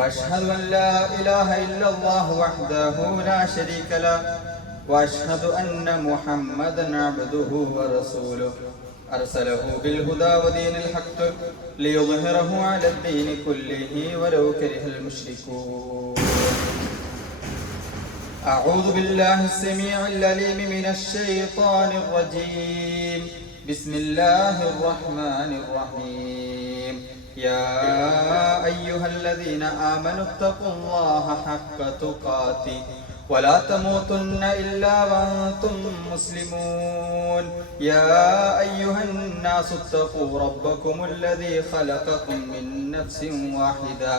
وأشهد أن لا إله إلا الله وحده لا شريك له وأشهد أن محمدا عبده ورسوله أرسله بالهدى ودين الحق ليظهره على الدين كله ولو كره المشركون. أعوذ بالله السميع العليم من الشيطان الرجيم. بسم الله الرحمن الرحيم. يا أيها الذين آمنوا اتقوا الله حق تقاته ولا تموتن إلا وأنتم مسلمون. يا أيها الناس اتقوا ربكم الذي خلقكم من نفس واحدة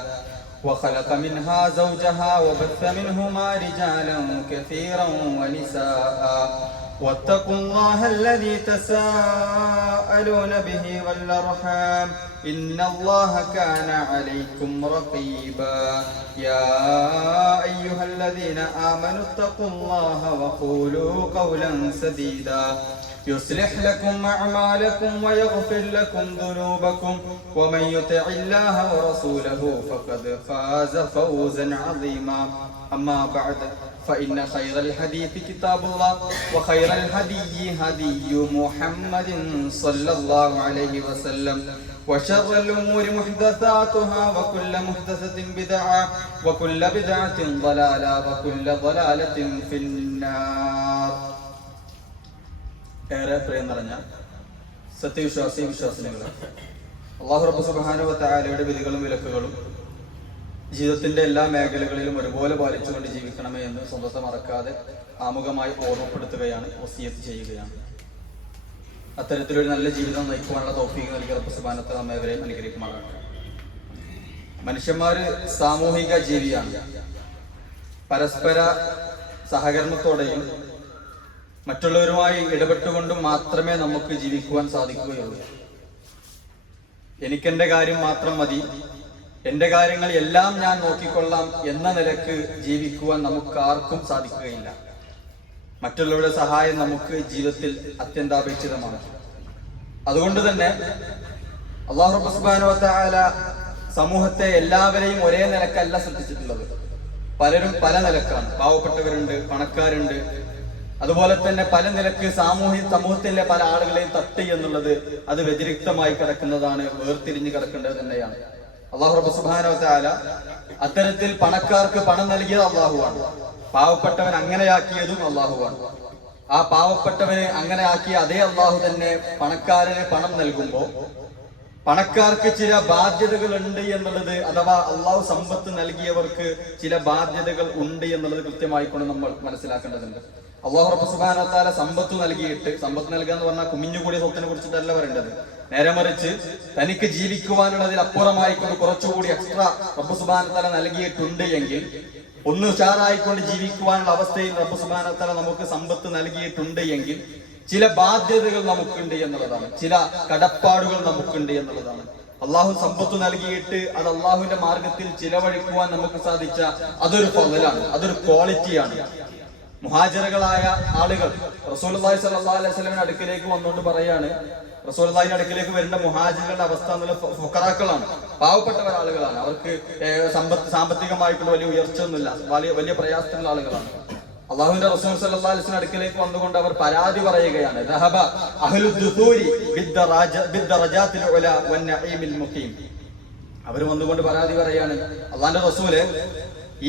وخلق منها زوجها وبث منهما رجالا كثيرا ونساء واتقوا الله الذي تساءلون به والأرحام إن الله كان عليكم رقيبا. يا أيها الذين آمنوا اتقوا الله وقولوا قولا سديدا يصلح لكم أعمالكم ويغفر لكم ذنوبكم ومن يطع الله ورسوله فقد فاز فوزا عظيما. أما بعد فإن خير الحديث كتاب الله وخير الهدي هدي محمد صلى الله عليه وسلم وشر الأمور محدثاتها وكل محدثة بدعة وكل بدعة ضلالة وكل ضلالة في النار. ഏറെ പ്രിയം നിറഞ്ഞ സത്യവിശ്വാസി വിശ്വാസിനികൾ, അല്ലാഹു റബ്ബ് സുബ്ഹാനഹു വ തആലയുടെ വിധികളും വിലക്കുകളും ജീവിതത്തിന്റെ എല്ലാ മേഖലകളിലും ഒരുപോലെ പാലിച്ചുകൊണ്ട് ജീവിക്കണമേ എന്ന് സ്വന്തത്തെ മറക്കാതെ ആമുഖമായി ഓർമ്മപ്പെടുത്തുകയാണ്, വസിയത്ത് ചെയ്യുകയാണ്. അത്തരത്തിലൊരു നല്ല ജീവിതം നയിക്കുവാനുള്ള തൗഫീഖ് നൽകിയ റബ്ബ് സുബ്ഹാനഹു വ തആല നമ്മേവരെയും അനുഗ്രഹിക്കുമാറാകട്ടെ. മനുഷ്യന്മാര് സാമൂഹിക ജീവിയാണ്. പരസ്പര സഹകരണത്തോടെയും മറ്റുള്ളവരുമായി ഇടപെട്ടുകൊണ്ടും മാത്രമേ നമുക്ക് ജീവിക്കുവാൻ സാധിക്കുകയുള്ളൂ. എനിക്കെന്റെ കാര്യം മാത്രം മതി, എന്റെ കാര്യങ്ങൾ എല്ലാം ഞാൻ നോക്കിക്കൊള്ളാം എന്ന നിലക്ക് ജീവിക്കുവാൻ നമുക്ക് ആർക്കും സാധിക്കുകയില്ല. മറ്റുള്ളവരുടെ സഹായം നമുക്ക് ജീവിതത്തിൽ അത്യന്താപേക്ഷിതമാണ്. അതുകൊണ്ട് തന്നെ അല്ലാഹു റബ്ബ് സുബ്ഹാനഹു വ തആല സമൂഹത്തെ എല്ലാവരെയും ഒരേ നിലക്കല്ല സൃഷ്ടിച്ചിട്ടുള്ളത്. പലരും പല നിലക്കാണ്. പാവപ്പെട്ടവരുണ്ട്, പണക്കാരുണ്ട്. അതുപോലെ തന്നെ പല നിലക്ക് സമൂഹത്തിലെ പല ആളുകളെയും തട്ടി എന്നുള്ളത് അത് വ്യതിരിക്തമായി കിടക്കുന്നതാണ്, വേർതിരിഞ്ഞ് കിടക്കേണ്ടത് തന്നെയാണ്. അല്ലാഹു റബ്ബ് സുബ്ഹാനഹു വ തആല അത്തരത്തിൽ പണക്കാർക്ക് പണം നൽകിയത് അല്ലാഹുവാണ്. പാവപ്പെട്ടവൻ അങ്ങനെയാക്കിയതും അല്ലാഹുവാണ്. ആ പാവപ്പെട്ടവന് അങ്ങനെ ആക്കിയ അതേ അല്ലാഹു തന്നെ പണക്കാരന് പണം നൽകുമ്പോൾ പണക്കാർക്ക് ചില ബാധ്യതകൾ ഉണ്ട് എന്നുള്ളത്, അഥവാ അല്ലാഹു സമ്പത്ത് നൽകിയവർക്ക് ചില ബാധ്യതകൾ ഉണ്ട് എന്നുള്ളത് കൃത്യമായിക്കൊണ്ട് നമ്മൾ മനസ്സിലാക്കേണ്ടതുണ്ട്. അല്ലാഹു റബ്ബ് സുബ്ഹാനഹു വ തആല സമ്പത്ത് നൽകിയിട്ട്, സമ്പത്ത് നൽകുക എന്ന് പറഞ്ഞാൽ കുമിഞ്ഞുകൂടിയ സ്വത്തിനെ കുറിച്ചിട്ടല്ല പറയേണ്ടത്. നേരെ മറിച്ച് തനിക്ക് ജീവിക്കുവാനുള്ളതിൽ അപ്പുറമായിക്കൊണ്ട് കുറച്ചുകൂടി എക്സ്ട്രാ റബ്ബ് സുബ്ഹാനഹു വ തആല നൽകിയിട്ടുണ്ട് എങ്കിൽ, ഒന്ന് ഉഷാറായിക്കൊണ്ട് ജീവിക്കുവാനുള്ള അവസ്ഥയിൽ റബ്ബ് സുബ്ഹാനഹു വ തആല നമുക്ക് സമ്പത്ത് നൽകിയിട്ടുണ്ട് എങ്കിൽ ചില ബാധ്യതകൾ നമുക്കുണ്ട് എന്നുള്ളതാണ്, ചില കടപ്പാടുകൾ നമുക്കുണ്ട് എന്നുള്ളതാണ്. അള്ളാഹു സമ്പത്ത് നൽകിയിട്ട് അത് അള്ളാഹുവിന്റെ മാർഗത്തിൽ ചിലവഴിക്കുവാൻ നമുക്ക് സാധിച്ച അതൊരു ഫളലാണ്, അതൊരു ക്വാളിറ്റിയാണ്. മുഹാജിറുകളായ ആളുകൾ റസൂലുള്ളാഹി സ്വല്ലല്ലാഹു അലൈഹി വസല്ലമയുടെ അടുക്കിലേക്ക് വന്നുകൊണ്ട് പറയാണ്, റസൂലുള്ളാഹിയുടെ അടുക്കിലേക്ക് വരുന്ന മുഹാജിറുകളുടെ അവസ്ഥ എന്നുള്ള ഫുഖറാക്കളാണ്, പാവപ്പെട്ടവർ ആളുകളാണ്. അവർക്ക് സാമ്പത്തികമായിട്ടുള്ള വലിയ ഉയർച്ച ഒന്നുമില്ല, വലിയ പ്രയാസമുള്ള ആളുകളാണ്. അള്ളാഹുവിന്റെ റസൂൽ സല്ലല്ലാഹു അലൈഹി വസല്ലം അടുക്കിലേക്ക് വന്നുകൊണ്ട് അവർ പരാതി പറയുകയാണ്. ദഹബ അഹ്ലുദ് ദുസൂരി ബിദ്ദറജാത്തിൽ ഉലാ വന്നഈമിൽ മുഖീം. അവർ വന്നുകൊണ്ട് പരാതി പറയാണ്, അള്ളാഹുവിന്റെ റസൂല്,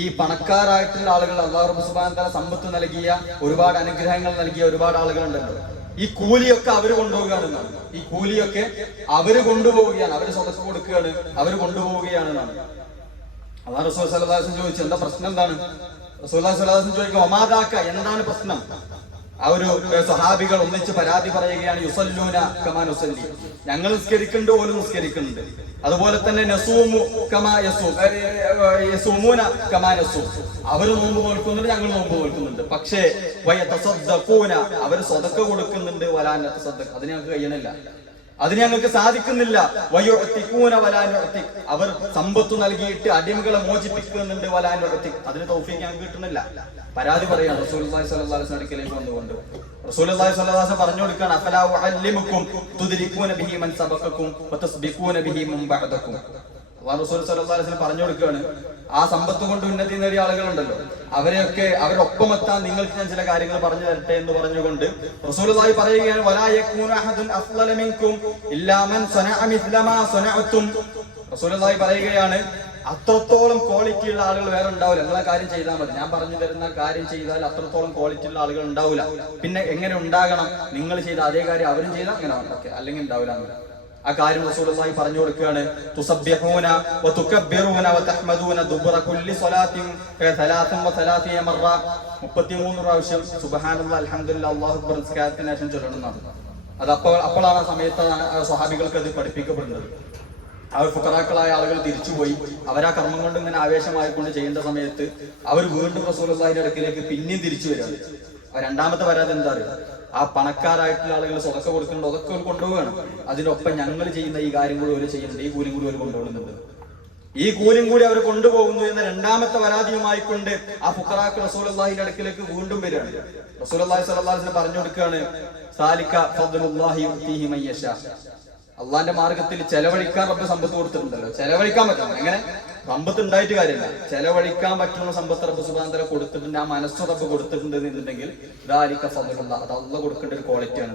ഈ പണക്കാരായിട്ടുള്ള ആളുകൾ അല്ലാഹു റബ്ബ് സുബ്ഹാനഹു വ തആല സമ്പത്ത് നൽകിയ, ഒരുപാട് അനുഗ്രഹങ്ങൾ നൽകിയ ഒരുപാട് ആളുകളുണ്ടല്ലോ, ഈ കൂലിയൊക്കെ അവര് കൊണ്ടുപോവുകയാണെന്നാണ്. ഈ കൂലിയൊക്കെ അവര് കൊണ്ടുപോവുകയാണ്, അവര് സ്വതക്ക് കൊടുക്കുകയാണ്, അവര് കൊണ്ടുപോവുകയാണെന്നാണ്. അല്ലാഹു റസൂൽ സല്ലല്ലാഹു അലൈഹി വസല്ലം ചോദിച്ചു, എന്താ പ്രശ്നം എന്താണ്? റസൂലുള്ളാഹി സ്വല്ലല്ലാഹു അലൈഹി വസല്ലം ചോദിക്കും, ഒമാദാക്ക, എന്താണ് പ്രശ്നം? ആ ഒരു സ്വഹാബികൾ ഒന്നിച്ച് പരാതി പറയുകയാണ്, യുസല്ലൂന കമാ നുസല്ലി, ഞങ്ങൾ നിസ്കരിക്കുന്നുണ്ട്, ഓലും നിസ്കരിക്കുന്നുണ്ട്. അതുപോലെ തന്നെ നസൂമു കമാ യസൂമൂന കമാ നസൂം, അവർ നോമ്പ് നോൽക്കുന്നുണ്ട്, ഞങ്ങൾ നോമ്പ് നോൽക്കുന്നുണ്ട്. പക്ഷേ വയതസദ്ദഖൂന, അവർ സ്വതക്ക കൊടുക്കുന്നുണ്ട്, വലാ നതസദ്ദഖ്, അതിന് ഞങ്ങൾക്ക് കഴിയണില്ല, അതിന് ഞങ്ങൾക്ക് സാധിക്കുന്നില്ല. വയുഅതിഖൂന വലാ നുഅതിഖ്, അവർ സമ്പത്ത് നൽകിയിട്ട് അടിമകളെ മോചിപ്പിക്കുന്നുണ്ട്, വലാ നുഅതിഖ്, അതിന് തൗഫീഖ് ഞങ്ങൾക്ക് കിട്ടുന്നില്ല. പരാതി പറയാൻ റസൂലുള്ളാഹി സ്വല്ലല്ലാഹു അലൈഹി വസല്ലം അടുക്കലേക്ക് വന്നുകൊണ്ട് റസൂലുള്ളാഹി സ്വല്ലല്ലാഹു അലൈഹി വസല്ലം പറഞ്ഞു കൊടുക്കുകയാണ്, അഫലാ ഉഅല്ലിമുക്കും തുദ്രികൂന ബിഹി മൻ സബഖക്കും വതസ്ബിഖൂന ബിഹി മൻ ബഅദക്കും. അള്ളാഹു റസൂൽ സ്വല്ലല്ലാഹു അലൈഹി വസല്ലം പറഞ്ഞു കൊടുക്കുകയാണ്, ആ സമ്പത്ത് കൊണ്ട് ഉന്നതി നേടിയ ആളുകളുണ്ടല്ലോ, അവരെയൊക്കെ അവരൊപ്പമെത്താൻ നിങ്ങൾക്ക് ഞാൻ ചില കാര്യങ്ങൾ പറഞ്ഞു തരട്ടെ എന്ന് പറഞ്ഞുകൊണ്ട് റസൂലുള്ളാഹി പറയുകയാണ്, വലാ യകൂനു അഹദുൻ അഫ്ളല മിൻകും ഇല്ലാ മൻ സനഅ മിസ്ല മാ സനഅതും. റസൂലുള്ളാഹി പറയുകയാണ്, അത്രത്തോളം ക്വാളിറ്റി ഉള്ള ആളുകൾ വേറെ ഉണ്ടാവില്ല. നിങ്ങളെ കാര്യം ചെയ്താൽ മതി, ഞാൻ പറഞ്ഞു തരുന്ന കാര്യം ചെയ്താൽ അത്രത്തോളം ക്വാളിറ്റി ഉള്ള ആളുകൾ ഉണ്ടാവില്ല. പിന്നെ എങ്ങനെ ഉണ്ടാകണം? നിങ്ങൾ ചെയ്ത അതേ കാര്യം അവരും ചെയ്താൽ അങ്ങനെ ഓക്കെ, അല്ലെങ്കിൽ ഉണ്ടാവില്ല. ആ കാര്യം റസൂലുള്ളാഹി പറഞ്ഞു കൊടുക്കുകയാണ്, തുസബ്ബിഹൂന വതുകബ്ബിറൂന വതഹ്മദൂന ദുബ്റ കുല്ലി സ്വലാത്തിൻ 33 മറ, 33 പ്രാവശ്യം സുബ്ഹാനല്ലാഹ് അൽഹംദുലില്ലാഹ് അല്ലാഹു അക്ബർ നിസ്കാരത്തിന് ശേഷം ചൊല്ലണമെന്നാണ്. അത് അപ്പോഴാണ് ആ സമയത്ത് സ്വഹാബികൾക്ക് അത് പഠിപ്പിക്കപ്പെടുന്നത്. അവർ ഫുഖറാക്കളായ ആളുകൾ തിരിച്ചുപോയി അവരാ കർമ്മം കൊണ്ട് ഇങ്ങനെ ആവേശമായിക്കൊണ്ട് ചെയ്യേണ്ട സമയത്ത് അവർ വീണ്ടും റസൂലുള്ളാഹിന്റെ അടുക്കിലേക്ക് പിന്നെയും തിരിച്ചു വരികയാണ്. രണ്ടാമത്തെ വരാതെ എന്താ അറിയുക, ആ പണക്കാരായിട്ടുള്ള ആളുകൾ സ്വതക്ക കൊടുക്കുന്നുണ്ട്, അതൊക്കെ അവർ കൊണ്ടുപോവുകയാണ്. അതിനൊപ്പം ഞങ്ങൾ ചെയ്യുന്ന ഈ കാര്യം കൂടി അവർ ചെയ്യുന്നുണ്ട്, ഈ കൂലിയും കൂടി അവർ കൊണ്ടുപോകുന്നുണ്ട്. ഈ കൂലിയും കൂടി അവർ കൊണ്ടുപോകുന്നു എന്ന രണ്ടാമത്തെ പരാതിയുമായിക്കൊണ്ട് ആ ഫുഖറാക്കൾ റസൂലുള്ളാഹിന്റെ അടുക്കിലേക്ക് വീണ്ടും വരികയാണ്. റസൂലുള്ളാഹി സ്വല്ലല്ലാഹു അലൈഹി വസല്ലം പറഞ്ഞു കൊടുക്കുകയാണ്, സാലിക ഫദ്ലുല്ലാഹി യുഅ്തീഹി മൻ യശാ. അള്ളാന്റെ മാർഗത്തിൽ ചെലവഴിക്കാൻ റബ്ബ് സമ്പത്ത് കൊടുത്തിട്ടുണ്ടല്ലോ, ചെലവഴിക്കാൻ പറ്റണം. എങ്ങനെ? സമ്പത്ത് ഉണ്ടായിട്ട് കാര്യമില്ല, ചെലവഴിക്കാൻ പറ്റുന്ന സമ്പത്ത് റബ്ബ് സുബ്ഹാനഹു വ തആല കൊടുത്തിട്ടുണ്ട്, ആ മനസ്സ് റബ്ബ് കൊടുത്തിട്ടുണ്ട് എന്നുണ്ടെങ്കിൽ ദാലിക ഫദ്ലുല്ലാഹ്, അത് അള്ളാഹ് കൊടുക്കേണ്ട ഒരു ക്വാളിറ്റിയാണ്.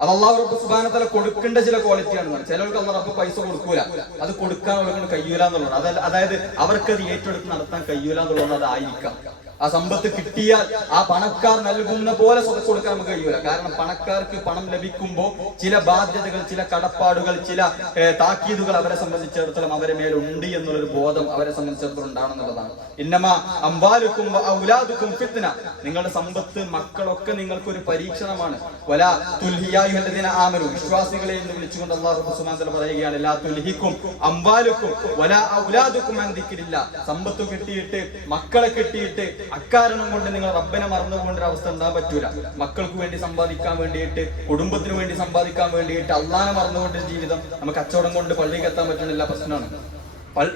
അത് അള്ളാഹു റബ്ബ് സുബ്ഹാനഹു വ തആല കൊടുക്കേണ്ട ചില ക്വാളിറ്റിയാണ്. ചിലർക്ക് അള്ളാഹ് റബ്ബ് പൈസ കൊടുക്കൂല, അത് കൊടുക്കാനുള്ള കഴിയൂല എന്നുള്ളത്, അതായത് അവർക്കത് ഏറ്റെടുത്ത് നടത്താൻ കഴിയൂല എന്നുള്ളത് അതായിരിക്കാം. ആ സമ്പത്ത് കിട്ടിയാൽ ആ പണക്കാർ നൽകുന്ന പോലെ സ്വതം കൊടുക്കാൻ നമുക്ക് കഴിയൂല. കാരണം പണക്കാർക്ക് പണം ലഭിക്കുമ്പോൾ ചില ബാധ്യതകൾ, ചില കടപ്പാടുകൾ, ചില താക്കീതുകൾ അവരെ സംബന്ധിച്ചിടത്തോളം അവരെ മേലുണ്ട് എന്നുള്ളൊരു ബോധം അവരെ സംബന്ധിച്ചിടത്തോളം ഉണ്ടാണെന്നുള്ളതാണ്. ഇന്നമാ അംവാലുക്കും ഔലാദുക്കും ഫിത്ന, നിങ്ങളുടെ സമ്പത്ത്, മക്കളൊക്കെ നിങ്ങൾക്കൊരു പരീക്ഷണമാണ്. വലാ തുൽഹിയാ അയ്യുഹല്ലദീന ആമനു, വിശ്വാസികളെ എന്ന് വിളിച്ചുകൊണ്ട് അല്ലാഹു സുബ്ഹാനഹു വ തആല പറയുകയാണ്, ലാ തുൽഹിക്കും അംവാലുക്കും വലാ ഔലാദുക്കും അൻ ദിക്രില്ലാ. സമ്പത്ത് കിട്ടിയിട്ട്, മക്കളെ കിട്ടിയിട്ട് അക്കാരണം കൊണ്ട് നിങ്ങൾ റബ്ബിനെ മറന്നുപോകേണ്ട അവസ്ഥ ഉണ്ടാകാൻ പറ്റൂല. മക്കൾക്ക് വേണ്ടി സമ്പാദിക്കാൻ വേണ്ടിയിട്ട്, കുടുംബത്തിന് വേണ്ടി സമ്പാദിക്കാൻ വേണ്ടിയിട്ട് അള്ളാനെ മറന്നുകൊണ്ട് ജീവിതം. നമുക്ക് കച്ചവടം കൊണ്ട് പള്ളിക്ക് എത്താൻ പറ്റുന്നില്ല, പ്രശ്നമാണ്.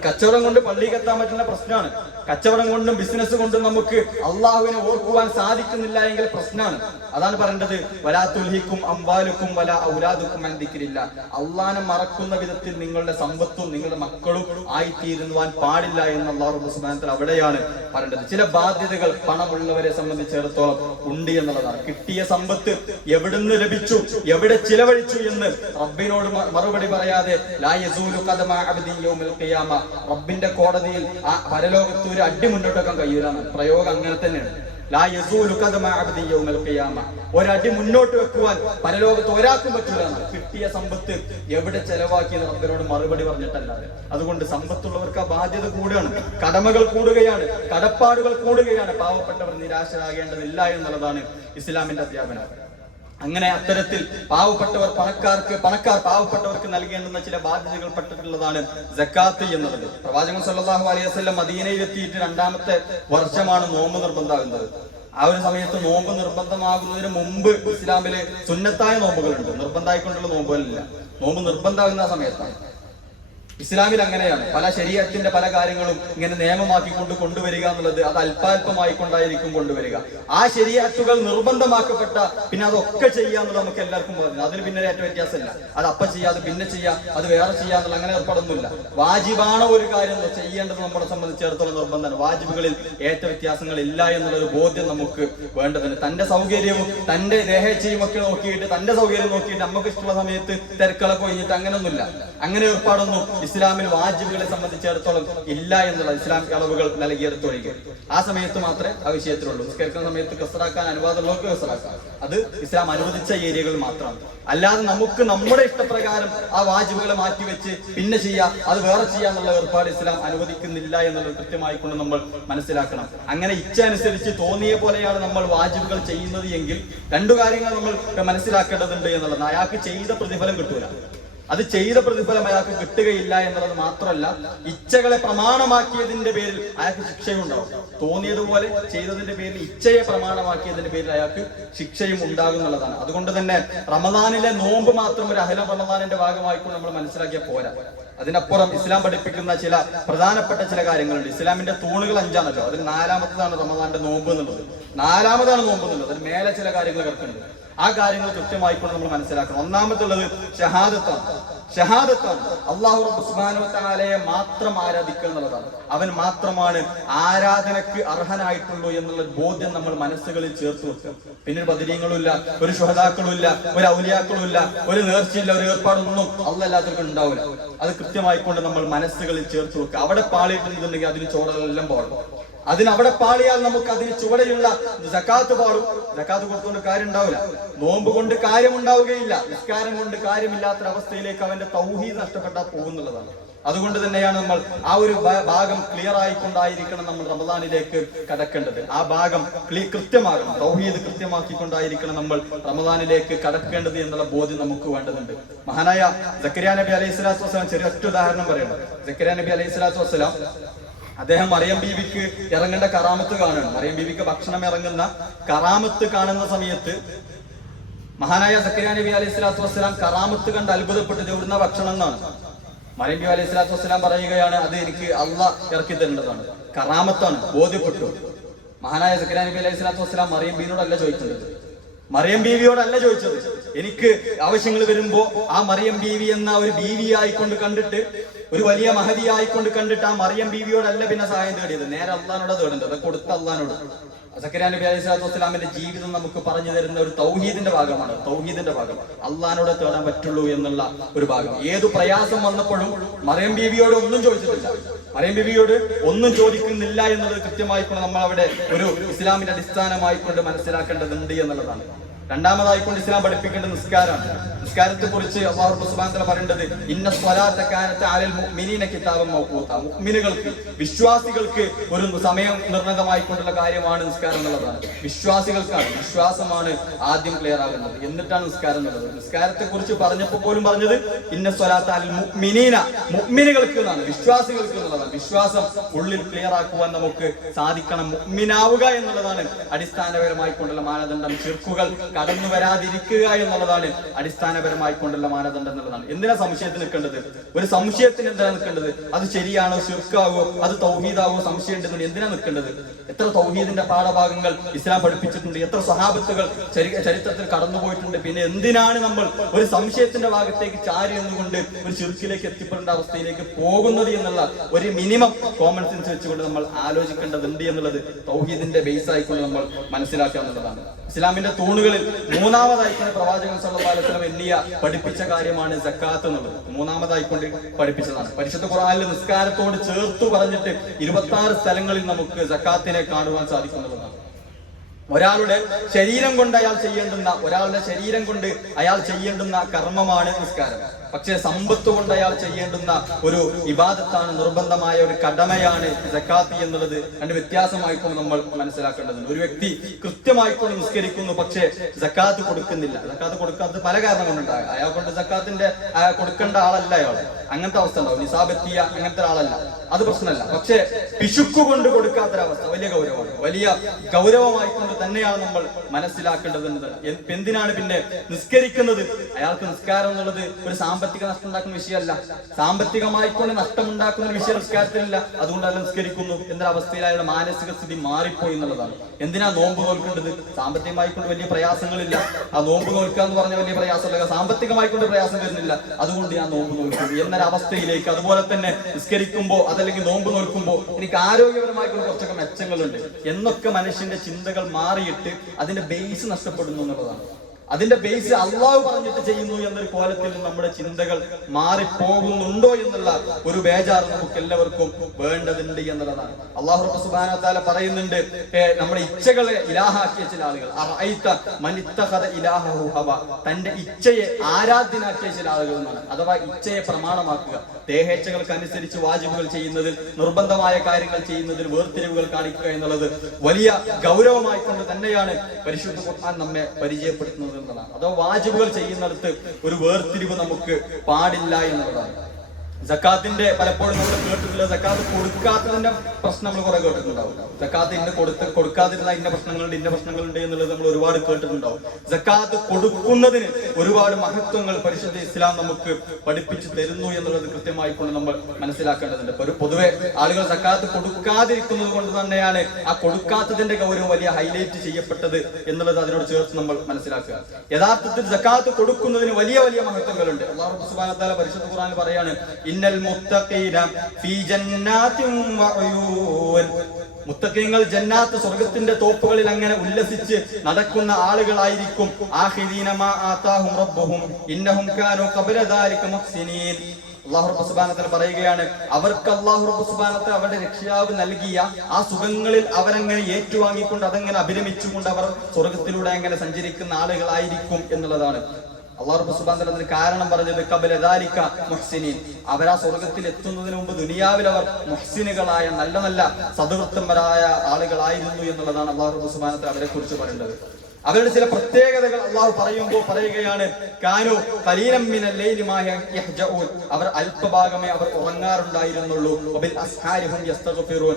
കച്ചവടം കൊണ്ട് പള്ളിക്ക് എത്താൻ പറ്റുന്ന പ്രശ്നമാണ്. കച്ചവടം കൊണ്ടും ബിസിനസ് കൊണ്ടും നമുക്ക് അള്ളാഹുവിനെ ഓർക്കുവാൻ സാധിക്കുന്നില്ല എങ്കിൽ പ്രശ്നമാണ്. അതാണ് പറയേണ്ടത്, വലാ തുൽഹിക്കും അംവാലുക്കും വലാ ഔലാദുക്കും അൻ ദിക്രില്ലാ. അള്ളാനെ മറക്കുന്ന വിധത്തിൽ നിങ്ങളുടെ സമ്പത്തും നിങ്ങളുടെ മക്കളും ആയിത്തീരുവാൻ പാടില്ല എന്ന് അല്ലാഹു സുബ്ഹാനഹു വ തആല അവിടെയാണ് പറയേണ്ടത്. ചില ബാധ്യതകൾ പണമുള്ളവരെ സംബന്ധിച്ചിടത്തോളം ഉണ്ട് എന്നുള്ളതാണ്. കിട്ടിയ സമ്പത്ത് എവിടുന്ന് ലഭിച്ചു, എവിടെ ചിലവഴിച്ചു എന്ന് റബ്ബിനോട് മറുപടി പറയാതെ ലാ യസൂലു ഖദമ അബ്ദിൻ യൗമൽ ഖിയാമ, റബ്ബിന്റെ കോടതിയിൽ ആ പരലോകത്ത് ഒരു അടി മുന്നോട്ട് വെക്കാൻ കഴിയൂലാണ്. പ്രയോഗം അങ്ങനെ തന്നെയാണ്. ലാ യസൂലു ഖദമ അബ്ദിൻ യൗമൽ ഖിയാമ, ഒരടി മുന്നോട്ട് വെക്കുവാൻ പരലോകത്ത് ഒരാൾക്കും പറ്റൂലാണ്. കിട്ടിയ സമ്പത്ത് എവിടെ ചെലവാക്കിയെന്ന് റബ്ബിനോട് മറുപടി പറഞ്ഞിട്ടല്ലാതെ. അതുകൊണ്ട് സമ്പത്തുള്ളവർക്ക് ആ ബാധ്യത കൂടുകയാണ്, കടമകൾ കൂടുകയാണ്, കടപ്പാടുകൾ കൂടുകയാണ്. പാവപ്പെട്ടവർ നിരാശരാകേണ്ടതില്ല എന്നുള്ളതാണ് ഇസ്ലാമിന്റെ അധ്യാപനം. അങ്ങനെ അത്തരത്തിൽ പാവപ്പെട്ടവർ പണക്കാർ പാവപ്പെട്ടവർക്ക് നൽകേണ്ടുന്ന ചില ബാധ്യതകൾ പെട്ടിട്ടുള്ളതാണ് സക്കാത്ത് എന്നുള്ളത്. പ്രവാചകൻ സല്ലല്ലാഹു അലൈഹി വസല്ലം മദീനയിൽ എത്തിയിട്ട് 2ാമത്തെ വർഷമാണ് നോമ്പ് നിർബന്ധമാകുന്നത്. ആ ഒരു സമയത്ത് നോമ്പ് നിർബന്ധമാകുന്നതിന് മുമ്പ് ഇസ്ലാമിലെ സുന്നത്തായ നോമ്പുകളുണ്ട്, നിർബന്ധമായിക്കൊണ്ടുള്ള നോമ്പുകളില്ല. നോമ്പ് നിർബന്ധമാകുന്ന സമയത്താണ്. ഇസ്ലാമിൽ അങ്ങനെയാണ്. പല ശരീഅത്തിന്റെ പല കാര്യങ്ങളും ഇങ്ങനെ നിയമമാക്കിക്കൊണ്ട് കൊണ്ടുവരിക എന്നുള്ളത് അത് അല്പാൽപമായി കൊണ്ടായിരിക്കും കൊണ്ടുവരിക. ആ ശരീഅത്തുകൾ നിർബന്ധമാക്കപ്പെട്ട പിന്നെ അതൊക്കെ ചെയ്യാന്നുള്ളത് നമുക്ക് എല്ലാവർക്കും പറഞ്ഞു. അതിന് പിന്നെ ഏറ്റവും വ്യത്യാസമില്ല. അത് അപ്പ ചെയ്യാതെ പിന്നെ ചെയ്യാം, അത് വേറെ ചെയ്യാന്നുള്ള അങ്ങനെ ഏർപ്പാടൊന്നുമില്ല. വാജിബാണ് ഒരു കാര്യം ചെയ്യേണ്ടത് നമ്മളെ സംബന്ധിച്ചിടത്തോളം നിർബന്ധമാണ്. വാജിബുകളിൽ ഏറ്റ വ്യത്യാസങ്ങൾ ഇല്ല എന്നുള്ളൊരു ബോധ്യം നമുക്ക് വേണ്ടതിന്. തന്റെ സൗകര്യവും തന്റെ ദേഹേച്ഛയും ഒക്കെ നോക്കിയിട്ട്, തന്റെ സൗകര്യം നോക്കിയിട്ട് നമുക്ക് ഇഷ്ടമുള്ള സമയത്ത് തിരക്കളൊക്കെ കഴിഞ്ഞിട്ട് അങ്ങനെയൊന്നുമില്ല. അങ്ങനെ ഏർപ്പാടൊന്നും ഇസ്ലാമിൽ വാജിബുകളെ സംബന്ധിച്ചിടത്തോളം ഇല്ല എന്നുള്ള ഇസ്ലാം അളവുകൾ നൽകിയെടുത്തൊഴികെ ആ സമയത്ത് മാത്രമേ ആ വിഷയത്തിലുള്ളൂ. നിസ്കരിക്കുന്ന സമയത്ത് കസറാക്കാൻ അനുവാദമുള്ളവർക്ക് കസറാക്കാം, അത് ഇസ്ലാം അനുവദിച്ച ഏരിയകൾ മാത്രമാണ്. അല്ലാതെ നമുക്ക് നമ്മുടെ ഇഷ്ടപ്രകാരം ആ വാജിബുകളെ മാറ്റിവെച്ച് പിന്നെ ചെയ്യാം, അത് വേറെ ചെയ്യാന്നുള്ള ഏർപ്പാട് ഇസ്ലാം അനുവദിക്കുന്നില്ല എന്നുള്ളത് കൃത്യമായിക്കൊണ്ട് നമ്മൾ മനസ്സിലാക്കണം. അങ്ങനെ ഇച്ഛ അനുസരിച്ച് തോന്നിയ പോലെയാണ് നമ്മൾ വാജിബുകൾ ചെയ്യുന്നത് എങ്കിൽ 2 കാര്യങ്ങൾ നമ്മൾ മനസ്സിലാക്കേണ്ടതുണ്ട് എന്നുള്ളത്. അയാൾക്ക് ചെയ്ത പ്രതിഫലം കിട്ടൂല, അത് ചെയ്ത പ്രതിഫലം അയാൾക്ക് കിട്ടുകയില്ല എന്നുള്ളത് മാത്രമല്ല, ഇച്ഛകളെ പ്രമാണമാക്കിയതിന്റെ പേരിൽ അയാൾക്ക് ശിക്ഷയുണ്ടാവും. തോന്നിയതുപോലെ ചെയ്തതിന്റെ പേരിൽ ഇച്ഛയെ പ്രമാണമാക്കിയതിന്റെ പേരിൽ അയാൾക്ക് ശിക്ഷയും ഉണ്ടാകുന്നുള്ളതാണ്. അതുകൊണ്ട് തന്നെ റമദാനിലെ നോമ്പ് മാത്രം ഒരു അഹ്ലം റമദാനിന്റെ ഭാഗമായിക്കൊണ്ട് നമ്മൾ മനസ്സിലാക്കിയാൽ പോരാ. അതിനപ്പുറം ഇസ്ലാം പഠിപ്പിക്കുന്ന ചില പ്രധാനപ്പെട്ട ചില കാര്യങ്ങളുണ്ട്. ഇസ്ലാമിന്റെ തൂണുകൾ 5ആണല്ലോ, അതിൽ 4ാമത്തതാണ് റമദാന്റെ നോമ്പ് എന്നുള്ളത്. 4ാമതാണ് നോമ്പ് എന്നുള്ളത്. അതിന് മേലെ ചില കാര്യങ്ങൾ കിടക്കുന്നുണ്ട്. ആ കാര്യങ്ങൾ കൃത്യമായിക്കൊണ്ട് നമ്മൾ മനസ്സിലാക്കണം. 1ാമത്തുള്ളത് ഷഹാദത്താണ്. ഷഹാദത്താണ്. അല്ലാഹു റബ്ബ് സുബ്ഹാനഹു വ തആലയെ മാത്രം ആരാധിക്കുക എന്നുള്ളതാണ്. അവൻ മാത്രമാണ് ആരാധനക്ക് അർഹനായിട്ടുള്ളൂ എന്നുള്ള ബോധ്യം നമ്മൾ മനസ്സുകളിൽ ചേർത്ത് വെക്കുക. പിന്നെ ബദരീങ്ങളും ഇല്ല, ഒരു ശുഹദാക്കളും ഇല്ല, ഒരു ഔലിയാക്കളും ഇല്ല, ഒരു നേർച്ചയില്ല, ഒരു ഏർപ്പാടൊന്നും അല്ലാത്തവർക്ക് ഉണ്ടാവില്ല. അത് കൃത്യമായിക്കൊണ്ട് നമ്മൾ മനസ്സുകളിൽ ചേർത്ത് വെക്കുക. അവിടെ പാളിയിട്ടുണ്ടെന്നുണ്ടെങ്കിൽ അതിന് ചോറെല്ലാം പാടും. അവിടെ പാളിയാൽ നമുക്ക് അതിന് ചുവടെയുള്ള സക്കാത്ത് പാടും. സക്കാത്ത് കൊടുത്തുകൊണ്ട് കാര്യം ഉണ്ടാവില്ല, നോമ്പ് കൊണ്ട് കാര്യമുണ്ടാവുകയില്ല, നിസ്കാരം കൊണ്ട് കാര്യമില്ലാത്തൊരവസ്ഥയിലേക്ക് അവന്റെ തൗഹീദ് നഷ്ടപ്പെട്ടാൽ പോകുന്നുള്ളതാണ്. അതുകൊണ്ട് തന്നെയാണ് നമ്മൾ ആ ഒരു ഭാഗം ക്ലിയർ ആയിക്കൊണ്ടായിരിക്കണം നമ്മൾ റമദാനിലേക്ക് കടക്കേണ്ടത്. ആ ഭാഗം കൃത്യമാകണം, തൗഹീദ് കൃത്യമാക്കിക്കൊണ്ടായിരിക്കണം നമ്മൾ റമദാനിലേക്ക് കടക്കേണ്ടത് എന്നുള്ള ബോധ്യം നമുക്ക് വേണ്ടതുണ്ട്. മഹാനായ സക്കരിയ നബി അലൈഹി സ്വലാത്തു വസ്സലാം, ചെറിയ ഒറ്റ ഉദാഹരണം പറയണം. സക്കരിയ നബി അലൈഹി സ്വലാത്തു വസ്സലാം അദ്ദേഹം മറിയം ബീവിക്ക് ഇറങ്ങേണ്ട കറാമത്ത് കാണുകയാണ്. മറിയം ബീവിക്ക് ഭക്ഷണം ഇറങ്ങുന്ന കറാമത്ത് കാണുന്ന സമയത്ത് മഹാനായ സക്കരിയ നബി അലൈഹി സ്വലാത്തു വസ്സലാം കറാമത്ത് കണ്ട് അത്ഭുതപ്പെട്ട് എവിടുന്ന ഭക്ഷണം എന്നാണ്. മറിയം ബീവി അലൈഹി സ്വലാത്തു വസ്സലാം പറയുകയാണ്, അത് എനിക്ക് അള്ളാഹ് ഇറക്കി തരേണ്ടതാണ്, കറാമത്താണ്, ബോധ്യപ്പെട്ടു. മഹാനായ സക്കരിയ നബി അലൈഹി സ്വലാത്തു വസ്സലാം മറിയം ബീവിയോടല്ല ചോദിച്ചത്, മറിയം ബീവിയോടല്ല ചോദിച്ചത്. എനിക്ക് ആവശ്യങ്ങൾ വരുമ്പോ ആ മറിയം ബീവി എന്ന ഒരു ബീവി ആയിക്കൊണ്ട് കണ്ടിട്ട്, ഒരു വലിയ മഹദി ആയിക്കൊണ്ട് കണ്ടിട്ട് ആ മറിയം ബീവിയോടല്ല പിന്നെ സഹായം തേടിയത്, നേരെ അള്ളാഹിനോട് തേടേണ്ടത്, അത് കൊടുത്ത അള്ളാഹിനോട്. സക്കരിയ നബി അലൈഹി സ്വലാത്തു വസ്സലാമിന്റെ ജീവിതം നമുക്ക് പറഞ്ഞു തരുന്ന ഒരു തൗഹീദിന്റെ ഭാഗമാണ്. തൗഹീദിന്റെ ഭാഗം അള്ളാഹിനോട് തേടാൻ പറ്റുള്ളൂ എന്നുള്ള ഒരു ഭാഗം. ഏതു പ്രയാസം വന്നപ്പോഴും മറിയം ബീവിയോട് ഒന്നും ചോദിച്ചിട്ടില്ല, മറിയം ബീവിയോട് ഒന്നും ചോദിക്കുന്നില്ല എന്നുള്ളത് കൃത്യമായിക്കൊണ്ട് നമ്മൾ അവിടെ ഒരു ഇസ്ലാമിന്റെ അടിസ്ഥാനമായിക്കൊണ്ട് മനസ്സിലാക്കേണ്ടതുണ്ട് എന്നുള്ളതാണ്. രണ്ടാമതായിക്കൊണ്ട് ഇസ്ലാം പഠിപ്പിക്കേണ്ട നിസ്കാരമാണ്. നിസ്കാരത്തെ കുറിച്ച് അല്ലാഹു സുബ്ഹാനഹു വ തആല പറയുന്നത്, ഇന്ന സ്വലാത്ത കാനത അലൽ മുഅ്മിനീന കിതാബൻ മൗഖൂത. മുഅ്മിനുകൾക്ക്, വിശ്വാസികൾക്ക് ഒരു സമയം നിർണീതമായിക്കൊണ്ടുള്ള കാര്യമാണ് നിസ്കാരം എന്നുള്ളതാണ്. വിശ്വാസികൾക്കാണ്, വിശ്വാസമാണ് ആദ്യം ക്ലിയർ ആകുന്നത്, എന്നിട്ടാണ് നിസ്കാരം എന്നുള്ളത്. നിസ്കാരത്തെ കുറിച്ച് പറഞ്ഞപ്പോൾ പോലും പറഞ്ഞത് ഇന്ന സ്വലാത്ത അലൽ മുഅ്മിനീന, മുഅ്മിനുകൾക്ക് എന്നാണ്, വിശ്വാസികൾക്ക് എന്നുള്ളതാണ്. വിശ്വാസം ഉള്ളിൽ ക്ലിയർ ആക്കുവാൻ നമുക്ക് സാധിക്കണം. മുഅ്മിനാവുക എന്നുള്ളതാണ് അടിസ്ഥാനപരമായിക്കൊണ്ടുള്ള മാനദണ്ഡം. ശിർക്കുകൾ കടന്നു വരാതിരിക്കുക എന്നുള്ളതാണ് അടിസ്ഥാനപരമായിക്കൊണ്ടുള്ള മാനദണ്ഡം എന്നുള്ളതാണ്. എന്തിനാ സംശയത്തിന് നിൽക്കേണ്ടത്? ഒരു സംശയത്തിന് എന്തിനാ നിൽക്കേണ്ടത്? അത് ശരിയാണോ, ശിർക്കാവോ, അത് തൗഹീദാവോ, സംശയം ഉണ്ടെന്ന് എന്തിനാ നിൽക്കേണ്ടത്? എത്ര തൗഹീദിന്റെ പാഠഭാഗങ്ങൾ ഇസ്ലാം പഠിപ്പിച്ചിട്ടുണ്ട്, എത്ര സഹാബത്തുകൾ ചരിത്രത്തിൽ കടന്നുപോയിട്ടുണ്ട്. പിന്നെ എന്തിനാണ് നമ്മൾ ഒരു സംശയത്തിന്റെ ഭാഗത്തേക്ക് ചാരി എന്നുകൊണ്ട് ഒരു ശിർക്കിലേക്ക് എത്തിപ്പെടേണ്ട അവസ്ഥയിലേക്ക് പോകുന്നത് എന്നുള്ള ഒരു മിനിമം കോമൺ സെൻസ് വെച്ചുകൊണ്ട് നമ്മൾ ആലോചിക്കേണ്ടതുണ്ട് എന്നുള്ളത് തൗഹീദിന്റെ ബേസ് ആയിക്കൊണ്ട് നമ്മൾ മനസ്സിലാക്കുക എന്നുള്ളതാണ്. ഇസ്ലാമിന്റെ തൂണുകളിൽ മൂന്നാമതായിക്കൊണ്ട് പ്രവാചകൻ സല്ലല്ലാഹു അലൈഹി വസല്ലം എണ്ണിയ പഠിപ്പിച്ച കാര്യമാണ് സക്കാത്ത് എന്നുള്ളത്. മൂന്നാമതായിക്കൊണ്ട് പഠിപ്പിച്ചതാണ്. പരിശുദ്ധ ഖുർആനിൽ നിസ്കാരത്തോട് ചേർത്തു പറഞ്ഞിട്ട് 26 സ്ഥലങ്ങളിൽ നമുക്ക് സക്കാത്തിനെ കാണുവാൻ സാധിക്കുന്നതാണ്. ഒരാളുടെ ശരീരം കൊണ്ട് അയാൾ ചെയ്യേണ്ടുന്ന കർമ്മമാണ് നിസ്കാരം. പക്ഷേ സമ്പത്ത് കൊണ്ട് അയാൾ ചെയ്യേണ്ടുന്ന ഒരു ഇബാദത്താണ്, നിർബന്ധമായ ഒരു കടമയാണ് സക്കാത്ത് എന്നുള്ളത്. രണ്ട് വ്യത്യാസമായിക്കൊണ്ട് നമ്മൾ മനസ്സിലാക്കേണ്ടതുണ്ട്. ഒരു വ്യക്തി കൃത്യമായിക്കൊണ്ട് നിസ്കരിക്കുന്നു, പക്ഷേ സക്കാത്ത് കൊടുക്കുന്നില്ല. സക്കാത്ത് കൊടുക്കാത്തത് പല കാരണം കൊണ്ടുണ്ടാകും. അയാൾ കൊണ്ട് സക്കാത്തിന്റെ കൊടുക്കേണ്ട ആളല്ല അയാൾ, അങ്ങനത്തെ അവസ്ഥ ഉണ്ടാവും. നിസാബെത്തിയ അങ്ങനത്തെ ആളല്ല, അത് പ്രശ്നമല്ല. പക്ഷേ പിശുക്കുകൊണ്ട് കൊടുക്കാത്തൊരവസ്ഥ വലിയ ഗൗരവമാണ്. വലിയ ഗൗരവമായിക്കൊണ്ട് തന്നെയാണ് നമ്മൾ മനസ്സിലാക്കേണ്ടതുണ്ട്. എന്തിനാണ് പിന്നെ നിസ്കരിക്കുന്നത്? അയാൾക്ക് നിസ്കാരം എന്നുള്ളത് ഒരു സാമ്പത്തിക നഷ്ടം ഉണ്ടാക്കുന്ന വിഷയമല്ല, സാമ്പത്തികമായിക്കൊണ്ട് നഷ്ടമുണ്ടാക്കുന്ന ഒരു വിഷയം നിസ്കാരത്തിലില്ല. അതുകൊണ്ട് അയാൾ നിസ്കരിക്കുന്നു എന്നൊരവസ്ഥയിൽ അയാളുടെ മാനസിക സ്ഥിതി മാറിപ്പോയി എന്നുള്ളതാണ്. എന്തിനാ നോമ്പ് നോൽക്കേണ്ടത്? സാമ്പത്തികമായിക്കൊണ്ട് വലിയ പ്രയാസങ്ങളില്ല, ആ നോമ്പ് നോൽക്കുക എന്ന് പറഞ്ഞ വലിയ പ്രയാസമല്ല, സാമ്പത്തികമായിക്കൊണ്ട് പ്രയാസം വരുന്നില്ല, അതുകൊണ്ട് ഞാൻ നോമ്പ് നോൽക്കുന്നു എന്നൊരവസ്ഥയിലേക്ക്. അതുപോലെ തന്നെ നിസ്കരിക്കുമ്പോ അതല്ലെങ്കിൽ നോമ്പ് നോൽക്കുമ്പോ എനിക്ക് ആരോഗ്യപരമായിക്കൊണ്ട് കുറച്ചൊക്കെ മെച്ചങ്ങളുണ്ട് എന്നൊക്കെ മനുഷ്യന്റെ ചിന്തകൾ മാറിയിട്ട് അതിന്റെ ബേസ് നഷ്ടപ്പെടുന്നു എന്നുള്ളതാണ്. അതിന്റെ ബേസ് അള്ളാഹു പറഞ്ഞിട്ട് ചെയ്യുന്നു എന്നൊരു കോലത്തിൽ നമ്മുടെ ചിന്തകൾ മാറിപ്പോകുന്നുണ്ടോ എന്നുള്ള ഒരു ബേജാർ നമുക്ക് എല്ലാവർക്കും വേണ്ടതുണ്ട് എന്നുള്ളതാണ്. അല്ലാഹു സുബ്ഹാനഹു വ തആല പറയുന്നുണ്ട്, നമ്മുടെ ഇച്ഛകളെ ഇലാഹാക്കിയ ചില ആളുകൾ, തന്റെ ഇച്ഛയെ ആരാധ്യനാക്കിയ ചില ആളുകൾ എന്നാണ്. അഥവാ ഇച്ഛയെ പ്രമാണമാക്കുക, ദേഹേച്ഛകൾക്ക് അനുസരിച്ച് വാജിബുകൾ ചെയ്യുന്നതിൽ, നിർബന്ധമായ കാര്യങ്ങൾ ചെയ്യുന്നതിൽ വേർതിരിവുകൾ കാണിക്കുക എന്നുള്ളത് വലിയ ഗൗരവമായിക്കൊണ്ട് തന്നെയാണ് പരിശുദ്ധ ഖുർആൻ നമ്മെ പരിചയപ്പെടുത്തുന്നത് എന്നതാണ്. അതോ വാജിബുകൾ ചെയ്യുന്നിടത്ത് ഒരു വേർതിരിവ് നമുക്ക് പാടില്ല എന്നുള്ളതാണ്. സക്കാത്തിന്റെ പലപ്പോഴും നമ്മൾ കേട്ടിട്ടുള്ള സക്കാത്ത് കൊടുക്കാത്തതിന്റെ പ്രശ്നം നമ്മൾ കുറെ കേട്ടിട്ടുണ്ടാവും. സക്കാത്ത് കൊടുക്കാതിരുന്ന ഇന്ന പ്രശ്നങ്ങളുണ്ട് എന്നുള്ളത് നമ്മൾ ഒരുപാട് കേട്ടിട്ടുണ്ടാവും. സക്കാത്ത് കൊടുക്കുന്നതിന് ഒരുപാട് മഹത്വങ്ങൾ പരിശുദ്ധ ഇസ്ലാം നമുക്ക് പഠിപ്പിച്ചു തരുന്നു എന്നുള്ളത് കൃത്യമായി കൊണ്ട് നമ്മൾ മനസ്സിലാക്കേണ്ടതുണ്ട്. പൊതുവെ ആളുകൾ സക്കാത്ത് കൊടുക്കാതിരിക്കുന്നത് കൊണ്ട് തന്നെയാണ് ആ കൊടുക്കാത്തതിന്റെ ഗൗരവം വലിയ ഹൈലൈറ്റ് ചെയ്യപ്പെട്ടത് എന്നുള്ളത് അതിനോട് ചേർത്ത് നമ്മൾ മനസ്സിലാക്കുക. യഥാർത്ഥത്തിൽ സക്കാത്ത് കൊടുക്കുന്നതിന് വലിയ വലിയ മഹത്വങ്ങളുണ്ട്. അല്ലാഹു സുബ്ഹാനഹു വ തആല പരിശുദ്ധ ഖുർആനിൽ പറയാണ്, ഇന്നൽ മുത്തഖീന ഫീ ജന്നാത്തിൻ വഅയൂൻ. മുത്തഖീങ്ങൾ ജന്നാത്ത് സ്വർഗ്ഗത്തിന്റെ തോപ്പുകളിൽ അങ്ങനെ ഉല്ലസിച്ച് നടക്കുന്ന ആളുകളായിരിക്കും. ആഖിരീന മാ ആതാഹും റബ്ബുഹും ഇന്നഹും കാനൂ ഖബല ദാലിക മുഹ്സിനീൻ. അല്ലാഹു റബ്ബ് സുബ്ഹാനഹു വ തആല പറയുകയാണ്, അവർക്ക് അല്ലാഹു റബ്ബ് സുബ്ഹാനഹു വ തആല അവരുടെ രക്ഷിതാവ് നൽകിയ ആ സുഖങ്ങളിൽ അവരങ്ങനെ ഏറ്റുവാങ്ങിക്കൊണ്ട് അതങ്ങനെ അഭിരമിച്ചുകൊണ്ട് അവർ സ്വർഗ്ഗത്തിലൂടെ അങ്ങനെ സഞ്ചരിക്കുന്ന ആളുകളായിരിക്കും എന്നുള്ളതാണ്. അല്ലാഹു റബ്ബ് സുബ്ഹാനഹു വ തആല അതിന് കാരണം പറഞ്ഞത് ഖബല ദാലിക മുഹ്സിനീൻ. അവർ ആ സ്വർഗ്ഗത്തിൽ എത്തുന്നതിന് മുമ്പ് ദുനിയാവിൽ അവർ മുഹ്സിനുകളായ നല്ല നല്ല സദ്വൃത്തന്മാരായ ആളുകളായിരുന്നു എന്നുള്ളതാണ് അല്ലാഹു റബ്ബ് സുബ്ഹാനഹു വ തആല അവരെ കുറിച്ച് പറയുന്നത്. അവരുടെ ചില പ്രത്യേകതകൾ അള്ളാഹു പറയുകയാണ്, കാനു ഖലീലൻ മിനൽ ലൈലി മാ യഹ്ജഊൻ. അവർ അല്പഭാഗമേ അവർ ഉറങ്ങാറുണ്ടായിരുന്നുള്ളൂ. വബിൽ അസ്ഹാരി ഹും യസ്തഗ്ഫിറൂൻ.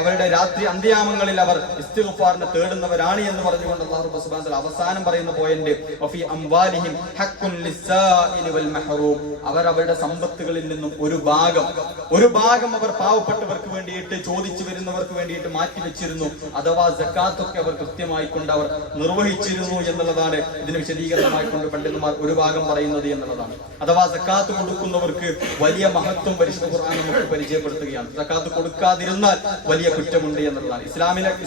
അവരുടെ രാത്രി അന്ത്യാമങ്ങളിൽ അവർ ഇസ്തിഗ്ഫാറിനെ തേടുന്നവരാണ് എന്ന് പറഞ്ഞുകൊണ്ട് അല്ലാഹു സുബ്ഹാനഹു വ തആല അവസാനം പറയുന്ന പോയിന്റ്, വഫി അംവാലിഹിം ഹഖ്ഖുൻ ലിസ്സാഇലി വൽ മഹ്റൂം. അവർ അവരുടെ സമ്പത്തുകളിൽ നിന്നും ഒരു ഭാഗം അവർ പാവപ്പെട്ടവർക്ക് വേണ്ടിയിട്ട് ചോദിച്ചു വരുന്നവർക്ക് വേണ്ടിയിട്ട് മാറ്റിവെച്ചിരുന്നു. അഥവാ സക്കാത്തൊക്കെ അവർ കൃത്യമായി കൊണ്ട് അവർ നിർവഹിച്ചിരുന്നു എന്നുള്ളതാണ് ഇതിന് വിശദീകരണമായി കൊണ്ട് പണ്ഡിതന്മാർ ഒരു ഭാഗം പറയുന്നത് എന്നുള്ളതാണ്. അഥവാ സക്കാത്ത് കൊടുക്കുന്നവർക്ക് വലിയ മഹത്വം പരിശുദ്ധ ഖുർആൻ നമുക്ക് പരിചയപ്പെടുത്തുകയാണ്. സക്കാത്ത് കൊടുക്കാതിരുന്നാൽ വലിയ കുറ്റമുണ്ട് എന്നുള്ളതാണ്.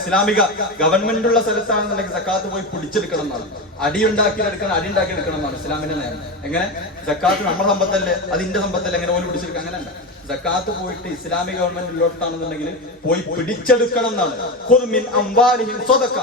ഇസ്ലാമിക ഗവൺമെന്റ് ഉള്ള സ്ഥലത്താണെന്നുണ്ടെങ്കിൽ സക്കാത്ത് പോയി പിടിച്ചെടുക്കണം എന്നാണ്. അടി ഉണ്ടാക്കിയെടുക്കണം എന്നാണ് ഇസ്ലാമിന്റെ നിയമം. എങ്ങനെ? സക്കാത്ത് നമ്മുടെ സമ്പത്തല്ലേ, അതിന്റെ സമ്പത്തല്ലേ, എങ്ങനെ പോലും പിടിച്ചെടുക്കുക? അങ്ങനെയല്ല. സക്കാത്ത് പോയിട്ട് ഇസ്ലാമിക ഗവൺമെന്റ് ഉള്ളോട്ടാണെന്നുണ്ടെങ്കിൽ പോയി പിടിച്ചെടുക്കണം എന്നാണ്. ഖുദ് മിൻ അംവാലിഹിം സദഖ.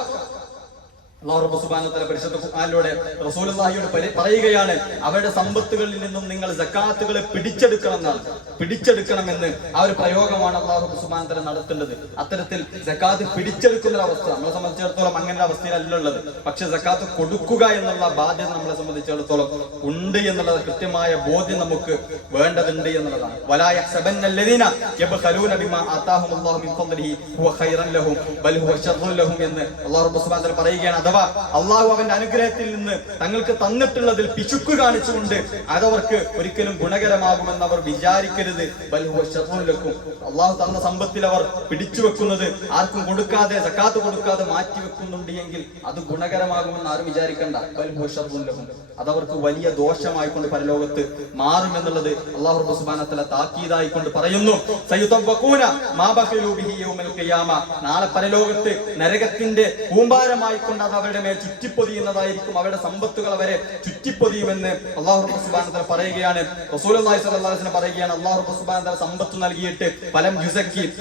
അല്ലാഹു റബ്ബ് സുബ്ഹാനഹു വ തആല പരിശുദ്ധ ഖുർആനിലൂടെ റസൂലുള്ളാഹിയോട് പറയുകയാണ്, അവരുടെ സമ്പത്തുകളിൽ നിന്നും നിങ്ങൾ സക്കാത്തുകളെ പിടിച്ചെടുക്കണമെന്ന് ആ ഒരു പ്രയോഗമാണ് അല്ലാഹു റബ്ബ് സുബ്ഹാനഹു വ തആല നടത്തേണ്ടത്. അത്തരത്തിൽ സക്കാത്ത് പിടിച്ചെടുക്കുന്ന അവസ്ഥ നമ്മളെ സംബന്ധിച്ചിടത്തോളം അങ്ങനെ അവസ്ഥയിലല്ല ഉള്ളത്. പക്ഷെ സക്കാത്ത് കൊടുക്കുക എന്നുള്ള ബാധ്യത നമ്മളെ സംബന്ധിച്ചിടത്തോളം ഉണ്ട് എന്നുള്ള കൃത്യമായ ബോധ്യം നമുക്ക് വേണ്ടതുണ്ട് എന്നുള്ളതാണ്. വലാ യഹ്സബന്നല്ലദീന യബ്ഖലൂന ബിമാ ആതാഹുമുല്ലാഹു മിൻ ഫദ്ലിഹി ഹുവ ഖൈറൻ ലഹും ബൽ ഹുവ ശർറുൻ ലഹും എന്ന് അല്ലാഹു റബ്ബ് സുബ്ഹാനഹു വ തആല പറയുകയാണ്. അള്ളാഹു അവന്റെ അനുഗ്രഹത്തിൽ നിന്ന് തങ്ങൾക്ക് തന്നിട്ടുള്ളതിൽ പിശുക്ക് കാണിച്ചുകൊണ്ട് അതവർക്ക് ഒരിക്കലും ഗുണകരമാകുമെന്ന് അവർ വിചാരിക്കരുത്. അള്ളാഹു തന്ന സമ്പത്തിൽ അവർ പിടിച്ചു വെക്കുന്നത് ആർക്കും കൊടുക്കാതെ സക്കാത്ത് കൊടുക്കാതെ മാറ്റി വെക്കുന്നുണ്ട് എങ്കിൽ അത് ഗുണകരമാകുമെന്ന് ആരും വിചാരിക്കണ്ട. അതവർക്ക് വലിയ ദോഷമായിക്കൊണ്ട് പരലോകത്ത് മാറുമെന്നുള്ളത് അല്ലാഹു റബ്ബ് സുബ്ഹാനഹു വ തആല താക്കീതായിക്കൊണ്ട് പറയുന്നു. നാളെ പരലോകത്ത് നരകത്തിന്റെ കൂമ്പാരമായിക്കൊണ്ട് അവരുടെ മേൽ ചുറ്റിപ്പൊതിയുന്നതായിരിക്കും. അവരുടെ സമ്പത്തുകൾ അവരെ ചുറ്റിപ്പൊതിയുമെന്ന് അല്ലാഹു സുബ്ഹാനഹു വ തആല പറയുകയാണ്. റസൂലുള്ളാഹി സ്വല്ലല്ലാഹു അലൈഹി വസല്ലം പറയുകയാണ്, അല്ലാഹു സുബ്ഹാനഹു വ തആല സമ്പത്ത് നൽകിയിട്ട്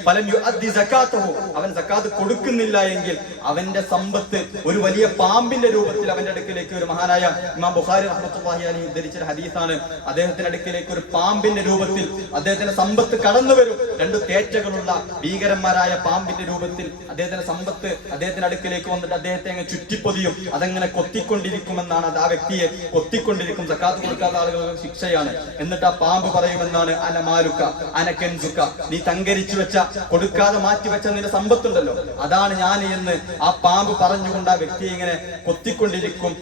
ഫലം യുഅദ്ദി സകാതഹു, അവൻ സക്കാത്ത് കൊടുക്കുന്നില്ല എങ്കിൽ അവന്റെ സമ്പത്ത് ഒരു വലിയ പാമ്പിന്റെ രൂപത്തിൽ അവന്റെ അടുക്കിലേക്ക്, ഒരു മഹാനായ ഇമാം ബുഖാരി റഹ്മത്തുള്ളാഹി അലൈഹി ഉദ്ധരിച്ച ഹദീസാണ്, അദ്ദേഹത്തിന്റെ അടുക്കിലേക്ക് ഒരു പാമ്പിന്റെ രൂപത്തിൽ അദ്ദേഹത്തിന്റെ സമ്പത്ത് കടന്നു വരും. രണ്ട് തേറ്റകളുള്ള ഭീകരന്മാരായ പാമ്പിന്റെ രൂപത്തിൽ അദ്ദേഹത്തിന്റെ സമ്പത്ത് അദ്ദേഹത്തിന്റെ അടുക്കിലേക്ക് വന്നിട്ട് അദ്ദേഹത്തെ അങ്ങ് ചുറ്റിപ്പൊതിയും. അതങ്ങനെ കൊത്തിക്കൊണ്ടിരിക്കുമെന്നാണ്. അത് ആ വ്യക്തിയെ കൊത്തിക്കൊണ്ടിരിക്കും. സക്കാത്ത് കൊടുക്കാത്ത ആളുകൾക്ക് ശിക്ഷയാണ്. എന്നിട്ട് ആ പാമ്പ് പറയുമെന്നാണ്, അനമാലുക്ക അനകെൻസുക്ക, നീ തങ്കരിച്ചു വെച്ച കൊടുക്കാതെ മാറ്റിവെച്ച നിന്റെ സമ്പത്തുണ്ടല്ലോ അതാണ് ഞാൻ എന്ന് ആ പാമ്പ് പറഞ്ഞുകൊണ്ട് ആ വ്യക്തിയെ ഇങ്ങനെ കൊത്തിക്കൊണ്ടിരിക്കും.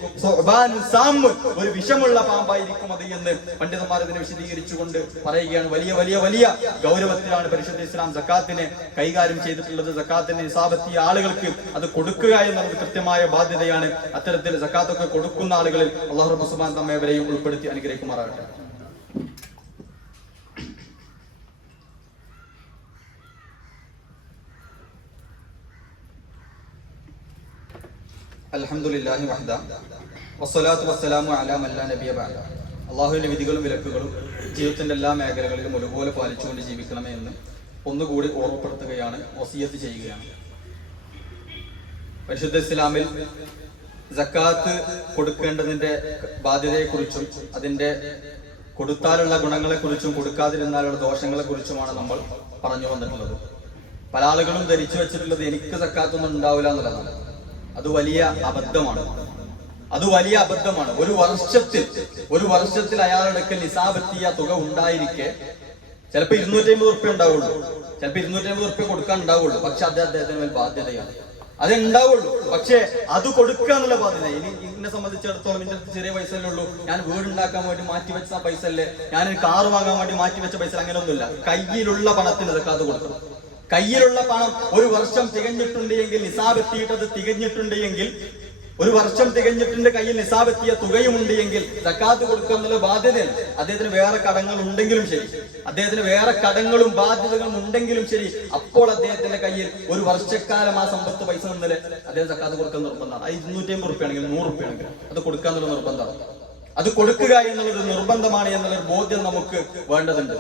ഒരു വിഷമുള്ള പാമ്പായിരിക്കും അത് എന്ന് പണ്ഡിതന്മാർ ഇതിനെ വിശദീകരിച്ചുകൊണ്ട് പറയുകയാണ്. വലിയ വലിയ വലിയ ഗൗരവത്തിലാണ് പരിശുദ്ധ ഇസ്ലാം സക്കാത്തിനെ കൈകാര്യം ചെയ്തിട്ടുള്ളത്. സക്കാത്തിന്റെ നിസാബെത്തിയ ആളുകൾക്ക് അത് കൊടുക്കുക എന്നുള്ളത് കൃത്യമായ ബാധ്യതയാണ്. അത്തരത്തിൽ സക്കാത്തൊക്കെ കൊടുക്കുന്ന ആളുകളിൽ അല്ലാഹു റബ്ബ് സുബ്ഹാനഹു വ തആല നമ്മെവരെയും ഉൾപ്പെടുത്തി അനുഗ്രഹിക്കുമാറാകട്ടെ. അൽഹംദുലില്ലാഹി വഹദ വസ്സലാത്തു വസ്സലാമു അലാ മൻ ലാ നബിയ ബഅദ. അല്ലാഹുവിന്റെ വിധികളും വിലക്കുകളും ജീവിതത്തിന്റെ എല്ലാ മേഖലകളിലും ഒരുപോലെ പാലിച്ചുകൊണ്ട് ജീവിക്കണമേ എന്ന് ഒന്നുകൂടി ഓർമ്മപ്പെടുത്തുകയാണ്, വസിയത്ത് ചെയ്യുകയാണ്. പരിശുദ്ധ ഇസ്ലാമിൽ സക്കാത്ത് കൊടുക്കേണ്ടതിന്റെ ബാധ്യതയെക്കുറിച്ചും അതിന്റെ കൊടുത്താലുള്ള ഗുണങ്ങളെക്കുറിച്ചും കൊടുക്കാതിരുന്നാലുള്ള ദോഷങ്ങളെക്കുറിച്ചുമാണ് നമ്മൾ പറഞ്ഞു വന്നിട്ടുള്ളത്. പല ആളുകളും ധരിച്ചു വെച്ചിട്ടുള്ളത് എനിക്ക് സക്കാത്തൊന്നും ഉണ്ടാവില്ല എന്നുള്ളതാണ്. അത് വലിയ അബദ്ധമാണ്. അത് വലിയ അബദ്ധമാണ്. ഒരു വർഷത്തിൽ അയാളുടെ അടുക്കൽ നിസാബെത്തിയ തുക ഉണ്ടായിരിക്കെ ചിലപ്പോ 250 ഉറുപ്പ്യ ഉണ്ടാവുള്ളൂ, ചിലപ്പോ 250 ഉറുപ്പ്യ കൊടുക്കാൻ ഉണ്ടാവുള്ളൂ. പക്ഷെ അദ്ദേഹത്തിന് മേൽ ബാധ്യതയാണ്, അത് ഉണ്ടാവുള്ളൂ. പക്ഷെ അത് കൊടുക്കുക എന്നുള്ള ബാധ്യത. ഇനി എന്നെ സംബന്ധിച്ചിടത്തോളം എന്റെ അടുത്ത് ചെറിയ പൈസ അല്ലേ ഉള്ളൂ, ഞാൻ വീടുണ്ടാക്കാൻ വേണ്ടി മാറ്റിവെച്ച പൈസ അല്ലേ, ഞാൻ കാറ് വാങ്ങാൻ വേണ്ടി മാറ്റിവെച്ച പൈസ, അങ്ങനെയൊന്നുമില്ല. കയ്യിലുള്ള പണത്തിന് സക്കാത്ത് കൊടുക്കണം. കയ്യിലുള്ള പണം ഒരു വർഷം തികഞ്ഞിട്ടുണ്ട് എങ്കിൽ, നിസാബ് എത്തിയിട്ടത് തികഞ്ഞിട്ടുണ്ട് എങ്കിൽ, ഒരു വർഷം തികഞ്ഞിട്ടുണ്ട്, കയ്യിൽ നിസാബ് എത്തിയ തുകയുമുണ്ട് എങ്കിൽ സക്കാത്ത് കൊടുക്കുക എന്നുള്ള ബാധ്യതയാണ്. അദ്ദേഹത്തിന് വേറെ കടങ്ങൾ ഉണ്ടെങ്കിലും ശരി, അദ്ദേഹത്തിന് വേറെ കടങ്ങളും ബാധ്യതകളും ഉണ്ടെങ്കിലും ശരി, അപ്പോൾ അദ്ദേഹത്തിന്റെ കയ്യിൽ ഒരു വർഷക്കാലം ആ സമ്പത്ത് പൈസ നിന്നല്ലേ അദ്ദേഹം സക്കാത്ത് കൊടുക്കാൻ നിർബന്ധമാണ്. അത് 250 ഉറുപ്പ്യ ആണെങ്കിൽ 100 ഉറുപ്പ്യ ആണെങ്കിൽ അത് കൊടുക്കുക എന്നുള്ള നിർബന്ധമാണ്. അത് കൊടുക്കുക എന്നുള്ളത് നിർബന്ധമാണ് എന്നുള്ളൊരു ബോധ്യം നമുക്ക് വേണ്ടതുണ്ട്.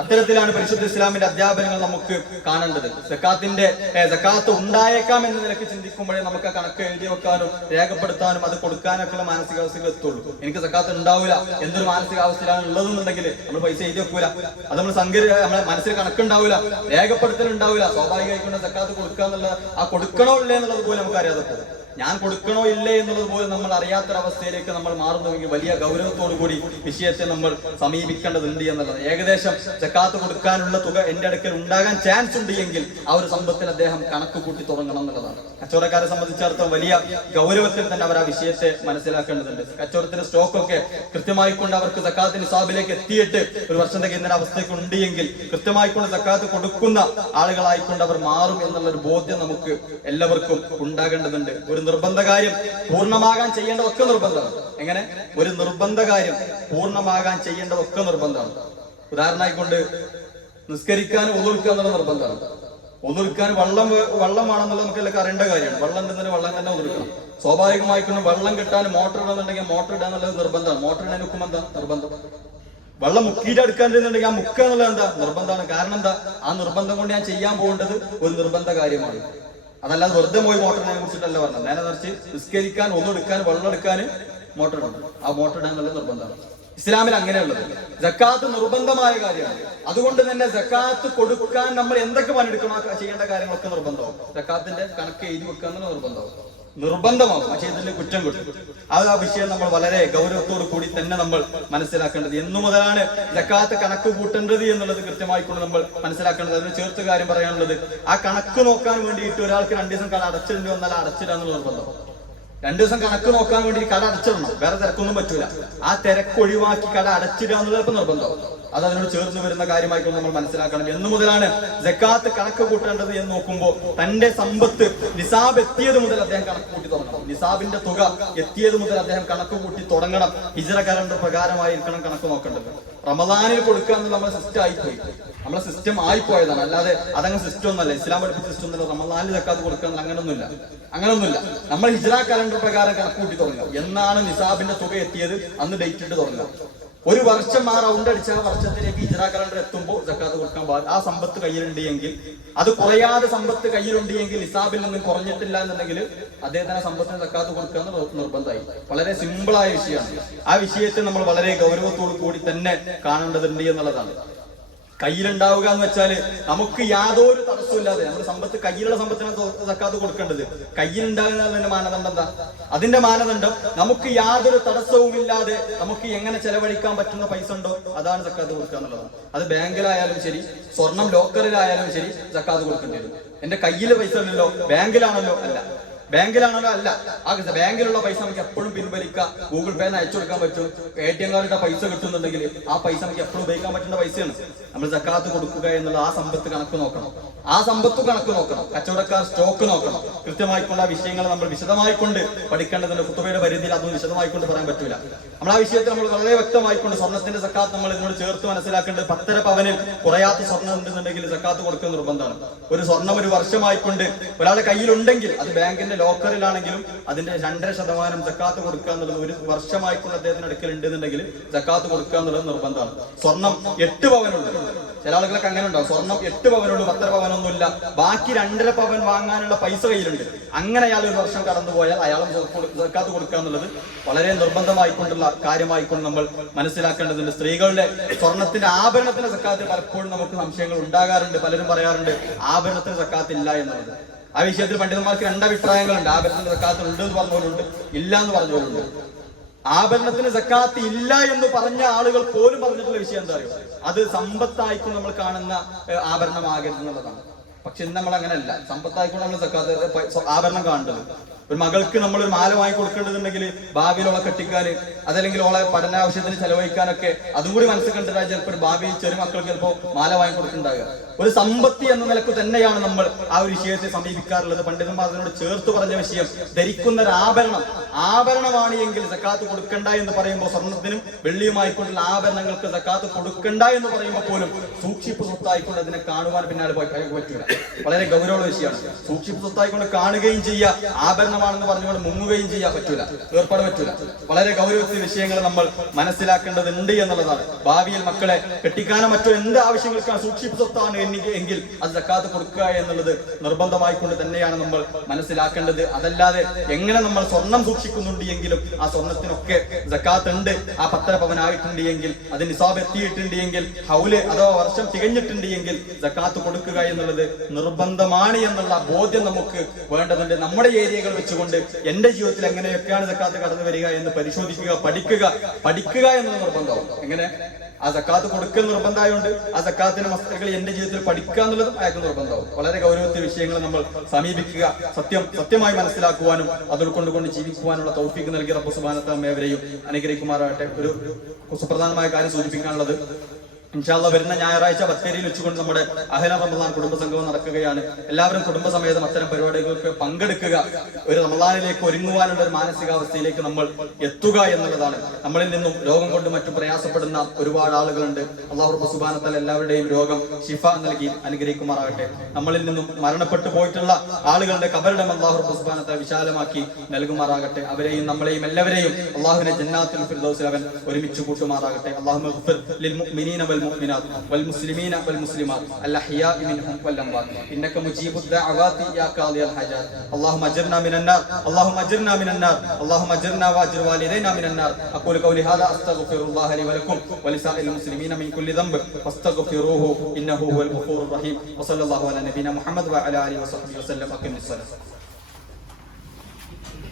അത്തരത്തിലാണ് പരിശുദ്ധ ഇസ്ലാമിന്റെ അധ്യാപനങ്ങൾ നമുക്ക് കാണേണ്ടത്. സക്കാത്ത് ഉണ്ടായേക്കാം എന്ന നിലയ്ക്ക് ചിന്തിക്കുമ്പോഴേ നമുക്ക് ആ കണക്ക് എഴുതി വെക്കാനും രേഖപ്പെടുത്താനും അത് കൊടുക്കാനൊക്കെയുള്ള മാനസികാവസ്ഥകൾ എത്തുള്ളൂ. എനിക്ക് സക്കാത്ത് ഉണ്ടാവില്ല എന്തൊരു മാനസികാവസ്ഥയിലാണ് ഉള്ളതെന്നുണ്ടെങ്കിൽ നമ്മൾ പൈസ എഴുതി വെക്കൂല, അത് നമ്മൾ നമ്മളെ മനസ്സിൽ കണക്കുണ്ടാവില്ല, രേഖപ്പെടുത്തലുണ്ടാവില്ല. സ്വാഭാവികമായിക്കൊണ്ട് സക്കാത്ത് കൊടുക്കുക എന്നുള്ള ആ കൊടുക്കണോ ഇല്ലേ എന്നുള്ളത് പോലും നമുക്ക് അറിയാതെ പോകും. ഞാൻ കൊടുക്കണോ ഇല്ലേ എന്നുള്ളത് പോലും നമ്മൾ അറിയാത്തൊരവസ്ഥയിലേക്ക് നമ്മൾ മാറുന്നുവെങ്കിൽ വലിയ ഗൗരവത്തോടു കൂടി വിഷയത്തെ നമ്മൾ സമീപിക്കേണ്ടതുണ്ട് എന്നുള്ളത്. ഏകദേശം സക്കാത്ത് കൊടുക്കാനുള്ള തുക എന്റെ അടുക്കൽ ഉണ്ടാകാൻ ചാൻസ് ഉണ്ട് എങ്കിൽ ആ ഒരു സമ്പത്തിന് അദ്ദേഹം കണക്ക് കൂട്ടി തുടങ്ങണം എന്നുള്ളതാണ്. കച്ചവടക്കാരെ സംബന്ധിച്ചിടത്തോളം വലിയ ഗൗരവത്തിൽ തന്നെ അവർ ആ വിഷയത്തെ മനസ്സിലാക്കേണ്ടതുണ്ട്. കച്ചവടത്തിന്റെ സ്റ്റോക്കൊക്കെ കൃത്യമായിക്കൊണ്ട് അവർക്ക് സക്കാത്ത് നിസാബിലേക്ക് എത്തിയിട്ട് ഒരു വർഷം തികയുന്ന അവസ്ഥയ്ക്ക് ഉണ്ട് എങ്കിൽ കൃത്യമായിക്കൊണ്ട് സക്കാത്ത് കൊടുക്കുന്ന ആളുകളായിക്കൊണ്ട് അവർ മാറും എന്നുള്ള ഒരു ബോധ്യം നമുക്ക് എല്ലാവർക്കും ഉണ്ടാകേണ്ടതുണ്ട്. ഒരു നിർബന്ധ കാര്യം പൂർണ്ണമാകാൻ ചെയ്യേണ്ടതൊക്കെ നിർബന്ധമാണ്. എങ്ങനെ ഒരു നിർബന്ധ കാര്യം പൂർണ്ണമാകാൻ ചെയ്യേണ്ടതൊക്കെ നിർബന്ധമാണ്. ഉദാഹരണമായിക്കൊണ്ട് നിസ്കരിക്കാനും ഒതുക്കുക എന്നുള്ള നിർബന്ധമാണ്. ഒതുക്കാൻ വെള്ളമാണെന്നുള്ളത് നമുക്ക് എല്ലാം അറിയേണ്ട കാര്യമാണ്. വെള്ളം തന്നെ വെള്ളം തന്നെ ഒതുക്കണം. സ്വാഭാവികമായിക്കൊണ്ട് വെള്ളം കിട്ടാൻ മോട്ടർ ഇടാന്നുണ്ടെങ്കിൽ മോട്ടർ ഇടുക എന്നുള്ളത് നിർബന്ധമാണ്. മോട്ടർ ഇടാൻ നിൽക്കുമ്പോൾ എന്താ നിർബന്ധം? വെള്ളം മുക്കിയിട്ട് എടുക്കാനുണ്ടെന്നുണ്ടെങ്കിൽ ആ മുക്കുക എന്നുള്ളത് എന്താ നിർബന്ധമാണ്. കാരണം എന്താ? ആ നിർബന്ധം കൊണ്ട് ഞാൻ ചെയ്യാൻ പോകേണ്ടത് ഒരു നിർബന്ധ കാര്യമാണ്. അതല്ലാതെ വെറുതെ പോയി മോട്ടറിനെ കുറിച്ചിട്ടല്ല പറഞ്ഞത്. നേരെ നിറച്ച് നിസ്കരിക്കാൻ, ഒന്നെടുക്കാൻ, വെള്ളം എടുക്കാൻ മോട്ടർ ഇടണം. ആ മോട്ടർ ഇടാൻ നല്ല നിർബന്ധമാണ്. ഇസ്ലാമിൽ അങ്ങനെയുള്ളത്. സക്കാത്ത് നിർബന്ധമായ കാര്യമാണ്. അതുകൊണ്ട് തന്നെ സക്കാത്ത് കൊടുക്കാൻ നമ്മൾ എന്തൊക്കെ പണിയെടുക്കണോ ചെയ്യേണ്ട കാര്യങ്ങളൊക്കെ നിർബന്ധമാവും. സക്കാത്തിന്റെ കണക്ക് എഴുതി വെക്കുക എന്നുള്ള നിർബന്ധമാവും. പക്ഷേ ഇതിന്റെ കുറ്റം കിട്ടും. ആ വിഷയം നമ്മൾ വളരെ ഗൗരവത്തോടു കൂടി തന്നെ നമ്മൾ മനസ്സിലാക്കേണ്ടത്. എന്നു മുതലാണ് സക്കാത്ത് കണക്ക് കൂട്ടേണ്ടത് എന്നുള്ളത് കൃത്യമായിക്കൊണ്ട് നമ്മൾ മനസ്സിലാക്കേണ്ടത്. അതിന് ചേർത്ത് കാര്യം പറയാനുള്ളത്, ആ കണക്ക് നോക്കാൻ വേണ്ടിയിട്ട് ഒരാൾക്ക് 2 ദിവസം കട അടച്ചിടേണ്ടി വന്നാൽ അടച്ചിടാന്നുള്ള നിർബന്ധം. 2 ദിവസം കണക്ക് നോക്കാൻ വേണ്ടി കട അടച്ചിടണം, വേറെ തിരക്കൊന്നും പറ്റൂല. ആ തിരക്ക് ഒഴിവാക്കി കട അടച്ചിടുക എന്നുള്ളത് നിർബന്ധം. അത് അതിനോട് ചേർന്ന് വരുന്ന കാര്യമായിക്കൊണ്ട് നമ്മൾ മനസ്സിലാക്കണം. എന്നു മുതലാണ് സക്കാത്ത് കണക്ക് കൂട്ടേണ്ടത് എന്ന് നോക്കുമ്പോൾ തന്റെ സമ്പത്ത് നിസാബ് എത്തിയത് മുതൽ അദ്ദേഹം കണക്ക് കൂട്ടി തുടങ്ങണം. നിസാബിന്റെ തുക എത്തിയത് മുതൽ അദ്ദേഹം കണക്ക് കൂട്ടി തുടങ്ങണം. ഹിജ്റ കലണ്ടർ പ്രകാരമായിരിക്കണം കണക്ക് നോക്കേണ്ടത്. റമദാനിൽ കൊടുക്കുക എന്ന് നമ്മുടെ സിസ്റ്റം ആയിപ്പോയി, നമ്മളെ സിസ്റ്റം ആയിപ്പോയതാണ്. അല്ലാതെ അതങ്ങ് സിസ്റ്റം ഒന്നല്ല, ഇസ്ലാം പഠിപ്പിച്ച സിസ്റ്റം ഒന്നല്ല. റമദാനിൽ സക്കാത്ത് കൊടുക്കുക അങ്ങനൊന്നുമില്ല. നമ്മൾ ഹിജ്റ കലണ്ടർ പ്രകാരം കണക്ക് കൂട്ടി തുടങ്ങുക. എന്നാണ് നിസാബിന്റെ തുക എത്തിയത് അന്ന് ഡേറ്റ് ഇട്ട് തുടങ്ങുക. ഒരു വർഷം ആ റൗണ്ട് അടിച്ച ആ വർഷത്തിലേക്ക് ഹിജ്റ കലണ്ടർ എത്തുമ്പോൾ സക്കാത്ത് കൊടുക്കാൻ പാടില്ല. ആ സമ്പത്ത് കയ്യിലുണ്ട് എങ്കിൽ, അത് കുറയാതെ സമ്പത്ത് കയ്യിലുണ്ട് എങ്കിൽ, നിസാബിൽ നിന്നും കുറഞ്ഞിട്ടില്ല എന്നുണ്ടെങ്കിൽ അദ്ദേഹത്തിന് സമ്പത്തിന് സക്കാത്ത് കൊടുക്കുക എന്ന് നിർബന്ധമായി. വളരെ സിമ്പിളായ വിഷയമാണ്. ആ വിഷയത്തെ നമ്മൾ വളരെ ഗൗരവത്തോടു കൂടി തന്നെ കാണേണ്ടതുണ്ട് എന്നുള്ളതാണ്. കയ്യിലുണ്ടാവുക എന്ന് വെച്ചാൽ നമുക്ക് യാതൊരു തടസ്സമില്ലാതെ നമ്മുടെ സമ്പത്ത്, കയ്യിലുള്ള സമ്പത്തിനാണ് സക്കാത്ത് കൊടുക്കേണ്ടത്. കയ്യിലുണ്ടാകുന്നതിന്റെ മാനദണ്ഡം എന്താ? അതിന്റെ മാനദണ്ഡം നമുക്ക് യാതൊരു തടസ്സവുമില്ലാതെ നമുക്ക് എങ്ങനെ ചെലവഴിക്കാൻ പറ്റുന്ന പൈസ ഉണ്ടോ അതാണ് സക്കാത്ത് കൊടുക്കുക എന്നുള്ളതാണ്. അത് ബാങ്കിലായാലും ശരി, സ്വർണം ലോക്കറിലായാലും ശരി സക്കാത്ത് കൊടുക്കേണ്ടി വരും. എന്റെ കയ്യിൽ പൈസ ഉണ്ടല്ലോ, ബാങ്കിലാണല്ലോ അല്ല, ബാങ്കിലാണല്ലോ അല്ല. ആ ബാങ്കിലുള്ള പൈസ നമുക്ക് എപ്പോഴും പിൻവലിക്കാം, ഗൂഗിൾ പേന്ന് അയച്ചു കൊടുക്കാൻ പറ്റും. ATM കാർഡിന്റെ പൈസ കിട്ടുന്നുണ്ടെങ്കിൽ ആ പൈസ നമുക്ക് എപ്പോഴും ഉപയോഗിക്കാൻ പറ്റുന്ന പൈസയാണ്. നമ്മൾ സക്കാത്ത് കൊടുക്കുക എന്നുള്ള ആ സമ്പത്ത് കണക്ക് നോക്കണം. ആ സമ്പത്ത് കണക്ക് നോക്കണം. കച്ചവടക്കാർ സ്റ്റോക്ക് നോക്കണം. കൃത്യമായിക്കൊണ്ട് ആ വിഷയങ്ങൾ നമ്മൾ വിശദമായിക്കൊണ്ട് പഠിക്കേണ്ടതുണ്ട്. കുത്തുബയുടെ പരിധിയിൽ അതൊന്നും വിശദമായിക്കൊണ്ട് പറയാൻ പറ്റൂല. നമ്മൾ ആ വിഷയത്തിൽ നമ്മൾ വളരെ വ്യക്തമായിക്കൊണ്ട് സ്വർണ്ണത്തിന്റെ സക്കാത്ത് നമ്മൾ ഇതിനോട് ചേർത്ത് മനസ്സിലാക്കേണ്ടത്. 10.5 പവനിൽ കുറയാത്ത സ്വർണ്ണം ഉണ്ടെന്നുണ്ടെങ്കിൽ സക്കാത്ത് കൊടുക്കുന്ന നിർബന്ധമാണ്. ഒരു സ്വർണ്ണം ഒരു വർഷമായിക്കൊണ്ട് ഒരാളുടെ കയ്യിലുണ്ടെങ്കിൽ അത് ബാങ്കിന്റെ ലോക്കറിലാണെങ്കിലും അതിന്റെ 2.5% സക്കാത്ത് കൊടുക്കുക എന്നുള്ളത്, ഒരു വർഷമായിക്കൊണ്ട് അദ്ദേഹത്തിന് അടുക്കൽ ഉണ്ടെന്നുണ്ടെങ്കിൽ സക്കാത്ത് കൊടുക്കുക എന്നുള്ളത് നിർബന്ധമാണ്. സ്വർണം 8 പവനുണ്ട്. ചില ആളുകളൊക്കെ അങ്ങനെ ഉണ്ടാവും. സ്വർണം 8 പവനുള്ളൂ, 10 പവനൊന്നുമില്ല, ബാക്കി 2.5 പവൻ വാങ്ങാനുള്ള പൈസ കയ്യിലുണ്ട്. അങ്ങനെ അയാൾ ഒരു വർഷം കടന്നുപോയാൽ അയാൾ സക്കാത്ത് കൊടുക്കുക എന്നുള്ളത് വളരെ നിർബന്ധമായിക്കൊണ്ടുള്ള കാര്യമായിക്കൊണ്ട് നമ്മൾ മനസ്സിലാക്കേണ്ടതുണ്ട്. സ്ത്രീകളുടെ സ്വർണത്തിന്റെ ആഭരണത്തിന്റെ സക്കാത്ത് പലപ്പോഴും നമുക്ക് സംശയങ്ങൾ ഉണ്ടാകാറുണ്ട്. പലരും പറയാറുണ്ട് ആഭരണത്തിന് സക്കാത്ത് ഇല്ല എന്നുള്ളത്. ആ വിഷയത്തിൽ പണ്ഡിതന്മാർക്ക് രണ്ടഭിപ്രായങ്ങളുണ്ട്. ആഭരണത്തിന് സക്കാത്ത് ഉണ്ട് എന്ന് പറഞ്ഞവരുണ്ട്, ഇല്ല എന്ന് പറഞ്ഞവരുണ്ട്. ആഭരണത്തിന് സക്കാത്ത് ഇല്ല എന്ന് പറഞ്ഞ ആളുകൾ പോലും പറഞ്ഞിട്ടുള്ള വിഷയം എന്താ അറിയോ? അത് സമ്പത്തായിക്കും നമ്മൾ കാണുന്ന ആഭരണമാകരുത് എന്നുള്ളതാണ്. പക്ഷെ ഇന്ന് നമ്മൾ അങ്ങനെയല്ല. സമ്പത്തായിക്കൊണ്ട് നമ്മൾ സക്കാത്ത് ആഭരണം കാണേണ്ടത്. ഒരു മകൾക്ക് നമ്മൾ ഒരു മാല വാങ്ങി കൊടുക്കേണ്ടതുണ്ടെങ്കിൽ ഭാവിയിൽ ഓളെ കെട്ടിക്കാന്, അതല്ലെങ്കിൽ ഓളെ പഠനാവശ്യത്തിന് ചെലവഴിക്കാനൊക്കെ അതും കൂടി മനസ്സിൽ കണ്ടതായി ചിലപ്പോൾ ഭാവി ചെറിയ മക്കൾക്ക് ചിലപ്പോൾ മാല വാങ്ങി കൊടുക്കുന്നുണ്ടാകുക. ഒരു സമ്പത്തി എന്ന നിലക്ക് തന്നെയാണ് നമ്മൾ ആ ഒരു വിഷയത്തെ സമീപിക്കാറുള്ളത്. പണ്ഡിതന്മാർ അതിനോട് ചേർത്ത് പറഞ്ഞ വിഷയം ധരിക്കുന്ന ഒരു ആഭരണമാണ് എങ്കിൽ സക്കാത്ത് കൊടുക്കണ്ട എന്ന് പറയുമ്പോൾ, സ്വർണത്തിനും വെള്ളിയുമായിക്കൊണ്ടുള്ള ആഭരണങ്ങൾക്ക് സക്കാത്ത് കൊടുക്കണ്ട എന്ന് പറയുമ്പോൾ പോലും സൂക്ഷിപ്പ് സ്വത്തായിക്കൊണ്ട് അതിനെ കാണുവാൻ പിന്നാലെ പറ്റൂല. വളരെ ഗൗരവമുള്ള വിഷയമാണ്. സൂക്ഷിപ്പ് സ്വത്തായിക്കൊണ്ട് കാണുകയും ചെയ്യുക, ആഭരണമാണെന്ന് പറഞ്ഞുകൊണ്ട് മുങ്ങുകയും ചെയ്യാൻ പറ്റൂല, ഏർപ്പാട് പറ്റൂല. വളരെ ഗൗരവത്തിൽ വിഷയങ്ങൾ നമ്മൾ മനസ്സിലാക്കേണ്ടതുണ്ട് എന്നുള്ളതാണ്. ഭാവിയിൽ മക്കളെ കെട്ടിക്കാനോ മറ്റോ എന്ത് ആവശ്യങ്ങൾക്കാണ് സൂക്ഷിപ്പ് സ്വത്താണ് എങ്കിൽ അത് സക്കാത്ത് കൊടുക്കുക എന്നുള്ളത് നിർബന്ധമായിക്കൊണ്ട് തന്നെയാണ് നമ്മൾ മനസ്സിലാക്കേണ്ടത്. അതല്ലാതെ എങ്ങനെ നമ്മൾ സ്വർണം സൂക്ഷിക്കുന്നുണ്ട് എങ്കിലും ആ സ്വർണത്തിനൊക്കെ സക്കാത്ത് ഉണ്ട്, ആ 10 പവനായിട്ടുണ്ട് എങ്കിൽ, അത് നിസാബ് എത്തിയിട്ടുണ്ട് എങ്കിൽ, ഹൗല് അഥവാ വർഷം തികഞ്ഞിട്ടുണ്ട് എങ്കിൽ സക്കാത്ത് കൊടുക്കുക എന്നുള്ളത് നിർബന്ധമാണ് എന്നുള്ള ബോധ്യം നമുക്ക് വേണ്ടതുണ്ട്. നമ്മുടെ ഏരിയകൾ വെച്ചുകൊണ്ട് എന്റെ ജീവിതത്തിൽ എങ്ങനെയൊക്കെയാണ് സക്കാത്ത് കടന്നു വരിക എന്ന് പരിശോധിക്കുക, പഠിക്കുക എന്നത് നിർബന്ധമാവും. എങ്ങനെ ആ സക്കാത്ത് കൊടുക്കൽ നിർബന്ധമായുണ്ട്, ആ സക്കാത്തിന്റെ മസ്തകൾ എന്റെ ജീവിതത്തിൽ പഠിക്കുക എന്നുള്ളതും അയാൾക്ക് നിർബന്ധമാവും. വളരെ ഗൗരവത്തിൽ വിഷയങ്ങൾ നമ്മൾ സമീപിക്കുക, സത്യമായി മനസ്സിലാക്കുവാനും അത് ഉൾക്കൊണ്ടുകൊണ്ട് ജീവിക്കുവാനുള്ള തൗഫീഖ് നൽകിയ റബ്ബ് സുബ്ഹാനഹു വ തആല നമ്മേവരെയും അനുഗ്രഹിക്കുമാറാകട്ടെ. ഒരു സുപ്രധാനമായ കാര്യം സൂചിപ്പിക്കാനുള്ളത്, ഇൻഷാ അല്ലാഹ് വരുന്ന ഞായറാഴ്ച ബത്തേരിയിൽ വെച്ചുകൊണ്ട് നമ്മുടെ അഹ്ല റമളാൻ കുടുംബസംഗമം നടക്കുകയാണ്. എല്ലാവരും കുടുംബസമേതം അത്തരം പരിപാടികൾക്ക് പങ്കെടുക്കുക. ഒരു റമളാനിലേക്ക് ഒരുങ്ങുവാനുള്ള ഒരു മാനസികാവസ്ഥയിലേക്ക് നമ്മൾ എത്തുക എന്നുള്ളതാണ്. നമ്മളിൽ നിന്നും രോഗം കൊണ്ട് മറ്റും പ്രയാസപ്പെടുന്ന ഒരുപാട് ആളുകളുണ്ട്. അല്ലാഹു റബ്ബ് സുബ്ഹാനഹു വ തആല എല്ലാവരുടെയും രോഗം ശിഫ നൽകി അനുഗ്രഹിക്കുമാറാകട്ടെ. നമ്മളിൽ നിന്നും മരണപ്പെട്ടു പോയിട്ടുള്ള ആളുകളുടെ ഖബറിടം അല്ലാഹു റബ്ബ് സുബ്ഹാനഹു വ തആല വിശാലമാക്കി നൽകുമാറാകട്ടെ. അവരെയും നമ്മളെയും എല്ലാവരെയും അല്ലാഹുവിനെ ജന്നാത്തുൽ ഫിർദൗസിൽ അവൻ ഒരുമിച്ച് കൂട്ടുമാറാകട്ടെ. അല്ലാഹുമ്മ ഗ്ഫിർ ലിൽ മുഅ്മിനീന والمؤمنات والمسلمين والمسلمات الأحياء منهم والأموات إنك مجيب الدعوات يا قاضي الحاجات. اللهم أجرنا من النار، اللهم أجرنا من النار، اللهم أجرنا وأجر والدينا من النار. أقول قولي هذا أستغفر الله لي ولكم ولسائر المسلمين من كل ذنب فاستغفروه إنه هو الغفور الرحيم. وصلى الله على نبينا محمد وعلى آله وصحبه وسلم. أقم الصلاة.